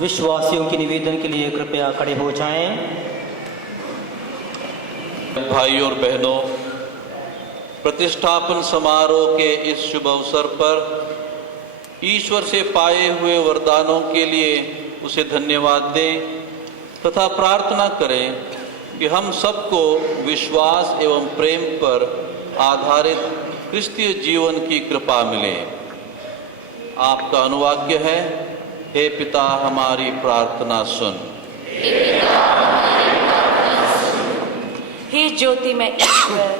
विश्वासियों के निवेदन के लिए कृपया खड़े हो जाएं। भाइयों और बहनों, प्रतिष्ठापन समारोह के इस शुभ अवसर पर ईश्वर से पाए हुए वरदानों के लिए उसे धन्यवाद दें तथा प्रार्थना करें कि हम सबको विश्वास एवं प्रेम पर आधारित क्रिस्तीय जीवन की कृपा मिले। आपका अनुवाक्य है, हे पिता हमारी प्रार्थना सुन। हे ज्योतिमय ईश्वर,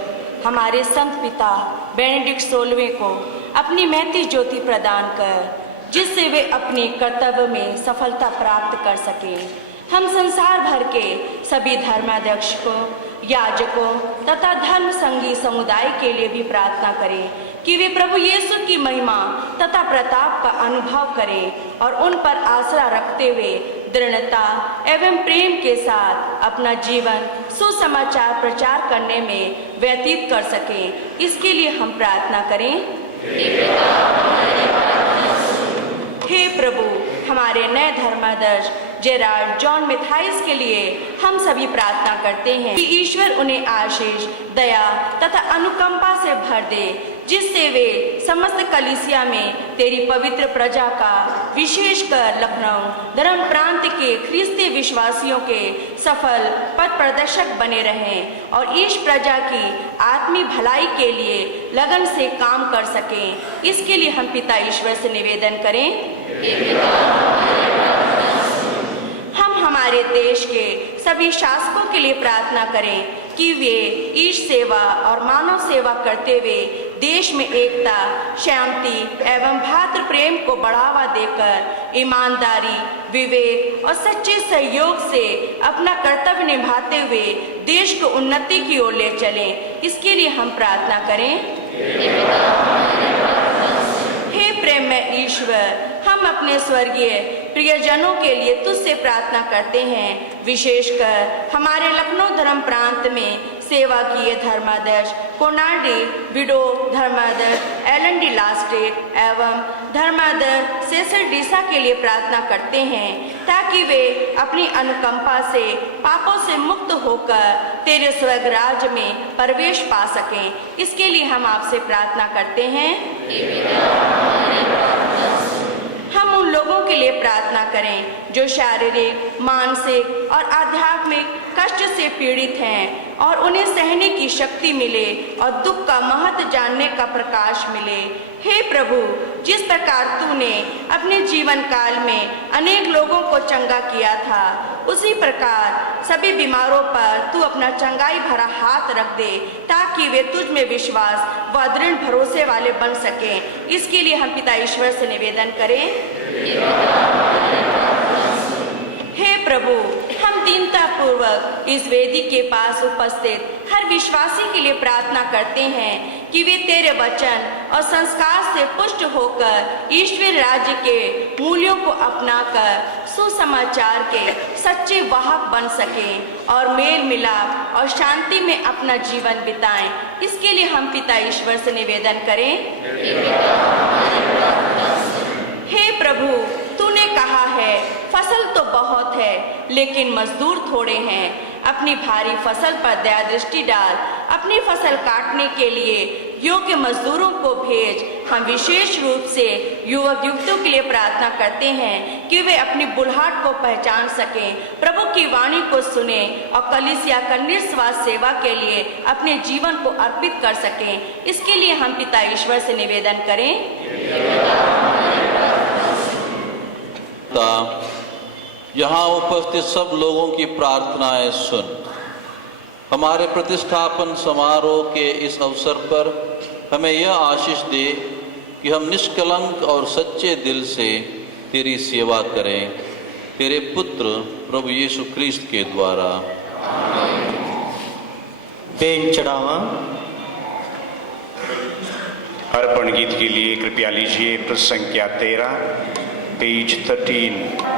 हमारे संत पिता बेनेडिक्ट 16वें को अपनी महती ज्योति प्रदान कर, जिससे वे अपने कर्तव्य में सफलता प्राप्त कर सकें। हम संसार भर के सभी धर्माध्यक्ष को, याजकों तथा धर्म संगी समुदाय के लिए भी प्रार्थना करें कि वे प्रभु यीशु की महिमा तथा प्रताप का अनुभव करें और उन पर आसरा रखते हुए दृढ़ता एवं प्रेम के साथ अपना जीवन सुसमाचार प्रचार करने में व्यतीत कर सकें। इसके लिए हम प्रार्थना करें। हे प्रभु, हमारे नए धर्माध्यक्ष जेराल्ड जॉन मैथाइस के लिए हम सभी प्रार्थना करते हैं कि ईश्वर उन्हें आशीष, दया तथा अनुकंपा से भर दे, जिससे वे समस्त कलीसिया में तेरी पवित्र प्रजा का, विशेषकर लखनऊ धर्म प्रांत के ख्रिस्ती विश्वासियों के सफल पथ प्रदर्शक बने रहें और इस प्रजा की आत्मी भलाई के लिए लगन से काम कर सकें। इसके लिए हम पिता ईश्वर से निवेदन करें। हम हमारे देश के सभी शासकों के लिए प्रार्थना करें कि वे ईश सेवा और मानव सेवा करते हुए देश में एकता, शांति एवं भातृ प्रेम को बढ़ावा देकर ईमानदारी, विवेक और सच्चे सहयोग से अपना कर्तव्य निभाते हुए देश को उन्नति की ओर ले चलें। इसके लिए हम प्रार्थना करें। हे प्रेम में ईश्वर, हम अपने स्वर्गीय प्रियजनों के लिए तुझसे प्रार्थना करते हैं, विशेषकर हमारे लखनऊ धर्म प्रांत में सेवा किए धर्माध्यक्ष कोनाडी विडो धर्माध्यक्ष एलन डी लास्टे एवं धर्माध्यक्ष सेसल डीसा के लिए प्रार्थना करते हैं, ताकि वे अपनी अनुकंपा से पापों से मुक्त होकर तेरे स्वर्ग राज्य में प्रवेश पा सकें। इसके लिए हम आपसे प्रार्थना करते हैं। हम उन लोगों के लिए प्रार्थना करें जो शारीरिक, मानसिक और आध्यात्मिक कष्ट से पीड़ित हैं और उन्हें सहने की शक्ति मिले और दुख का महत्व जानने का प्रकाश मिले। हे प्रभु, जिस प्रकार तूने अपने जीवन काल में अनेक लोगों को चंगा किया था, उसी प्रकार सभी बीमारों पर तू अपना चंगाई भरा हाथ रख दे, ताकि वे तुझ में विश्वास व दृढ़ भरोसे वाले बन सकें। इसके लिए हम पिता ईश्वर से निवेदन करें। हे प्रभु, हम दीनता पूर्वक इस वेदी के पास उपस्थित हर विश्वासी के लिए प्रार्थना करते हैं कि वे तेरे वचन और संस्कार से पुष्ट होकर ईश्वर राज्य के मूल्यों को अपनाकर सुसमाचार के सच्चे वाहक बन सकें और मेल मिलाप और शांति में अपना जीवन बिताएं। इसके लिए हम पिता ईश्वर से निवेदन करें। हे प्रभु, तूने कहा है फसल तो बहुत है लेकिन मजदूर थोड़े हैं। अपनी भारी फसल पर दया दृष्टि डाल, अपनी फसल काटने के लिए योग्य मजदूरों को भेज। हम विशेष रूप से युवक युवतियों के लिए प्रार्थना करते हैं कि वे अपनी बुलाहट को पहचान सकें, प्रभु की वाणी को सुने और कलीसिया का निस्वार्थ सेवा के लिए अपने जीवन को अर्पित कर सकें। इसके लिए हम पिता ईश्वर से निवेदन करें। यहाँ उपस्थित सब लोगों की प्रार्थनाएं सुन। हमारे प्रतिष्ठापन समारोह के इस अवसर पर हमें यह आशीष दे कि हम निष्कलंक और सच्चे दिल से तेरी सेवा करें, तेरे पुत्र प्रभु यीशु ख्रीस्त के द्वारा। बेन चढ़ावा। अर्पण गीत के लिए कृपया लीजिए पृष्ठ संख्या 13, पेज 13।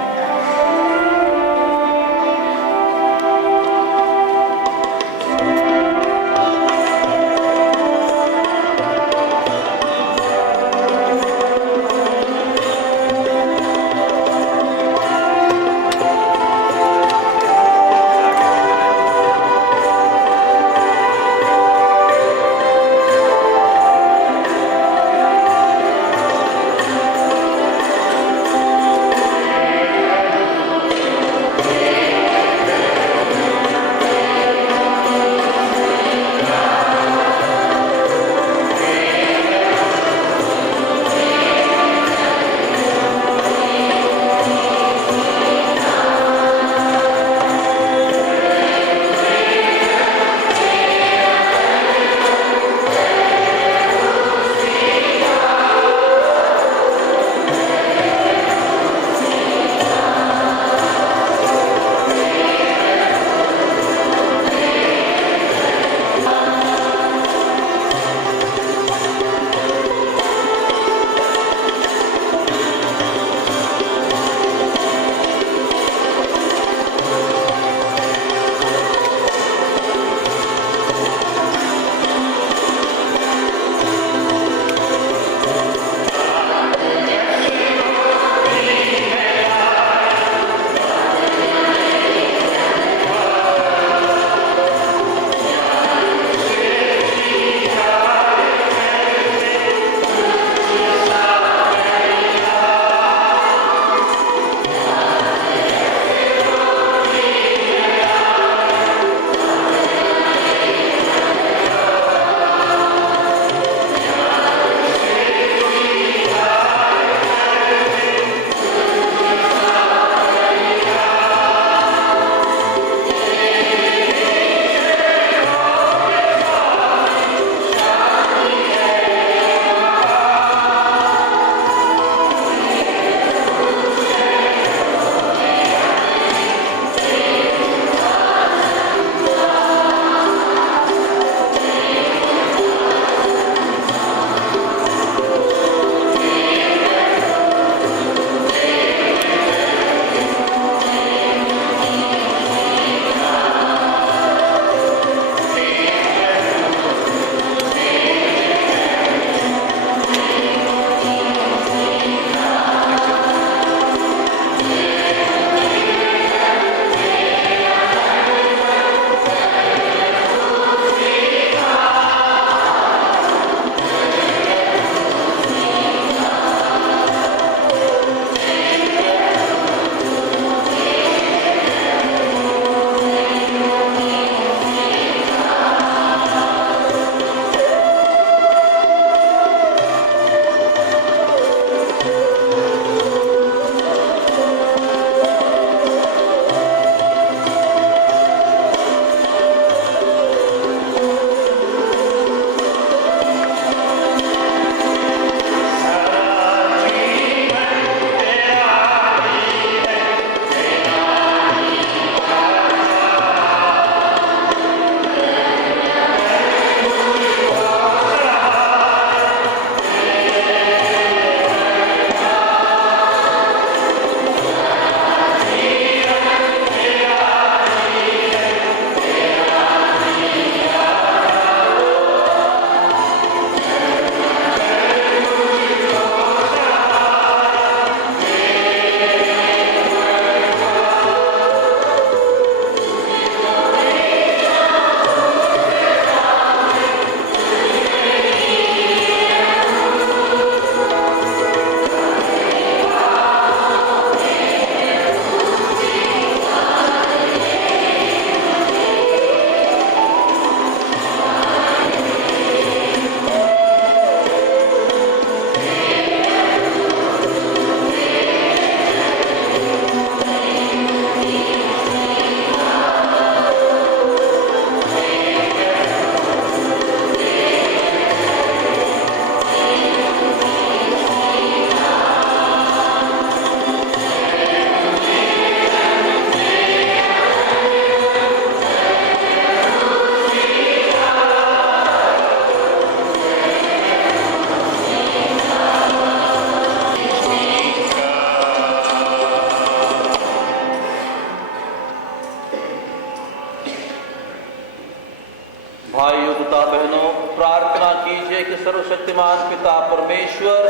भाइयों तथा बहनों, प्रार्थना कीजिए कि सर्वशक्तिमान पिता परमेश्वर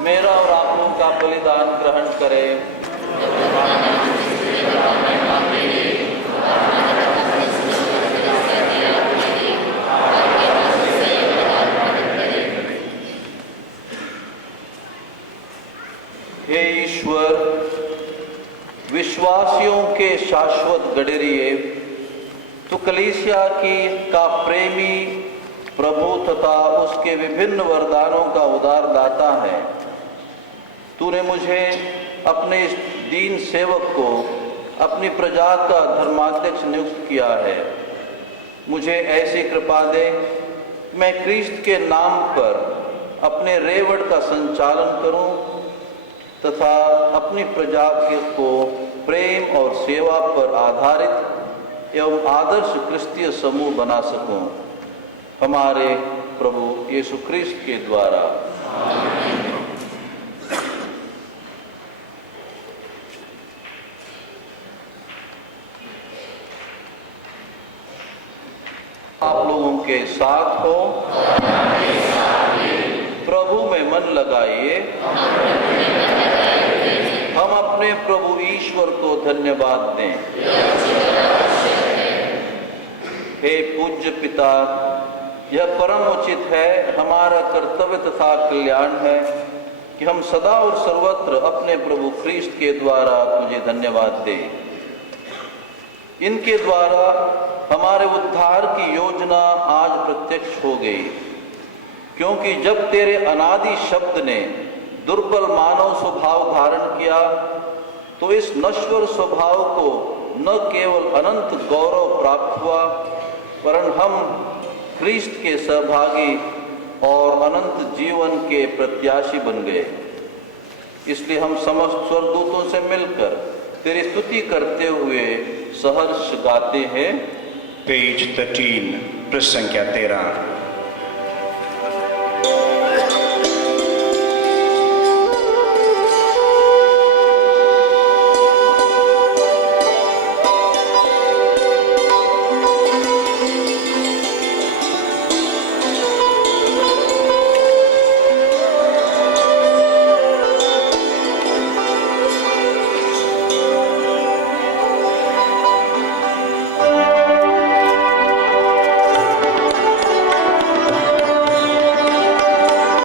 मेरा और आप लोगों का बलिदान ग्रहण करे। हे ईश्वर, विश्वासियों के शाश्वत गडरिये, तू कलीसिया का प्रेमी प्रभु तथा उसके विभिन्न वरदानों का उदार दाता है। तूने मुझे अपने इस दीन सेवक को अपनी प्रजा का धर्माध्यक्ष नियुक्त किया है। मुझे ऐसी कृपा दे, मैं क्रिस्त के नाम पर अपने रेवड़ का संचालन करूं तथा अपनी प्रजा को प्रेम और सेवा पर आधारित एवं आदर्श क्रिस्तीय समूह बना सकूं। हमारे प्रभु यीशु क्रिस्त के द्वारा। आप लोगों के साथ हो। प्रभु में मन लगाइए। हम अपने प्रभु ईश्वर को धन्यवाद दें। हे पूज्य पिता, यह परम उचित है, हमारा कर्तव्य तथा कल्याण है कि हम सदा और सर्वत्र अपने प्रभु ख्रीस्त के द्वारा तुझे धन्यवाद दें। इनके द्वारा हमारे उद्धार की योजना आज प्रत्यक्ष हो गई, क्योंकि जब तेरे अनादि शब्द ने दुर्बल मानव स्वभाव धारण किया तो इस नश्वर स्वभाव को न केवल अनंत गौरव प्राप्त हुआ, वरन हम क्रिस्त के सहभागी और अनंत जीवन के प्रत्याशी बन गए। इसलिए हम समस्त स्वर्गदूतों से मिलकर तेरी स्तुति करते हुए सहर्ष गाते हैं। पेज 13, पृष्ठ संख्या 13।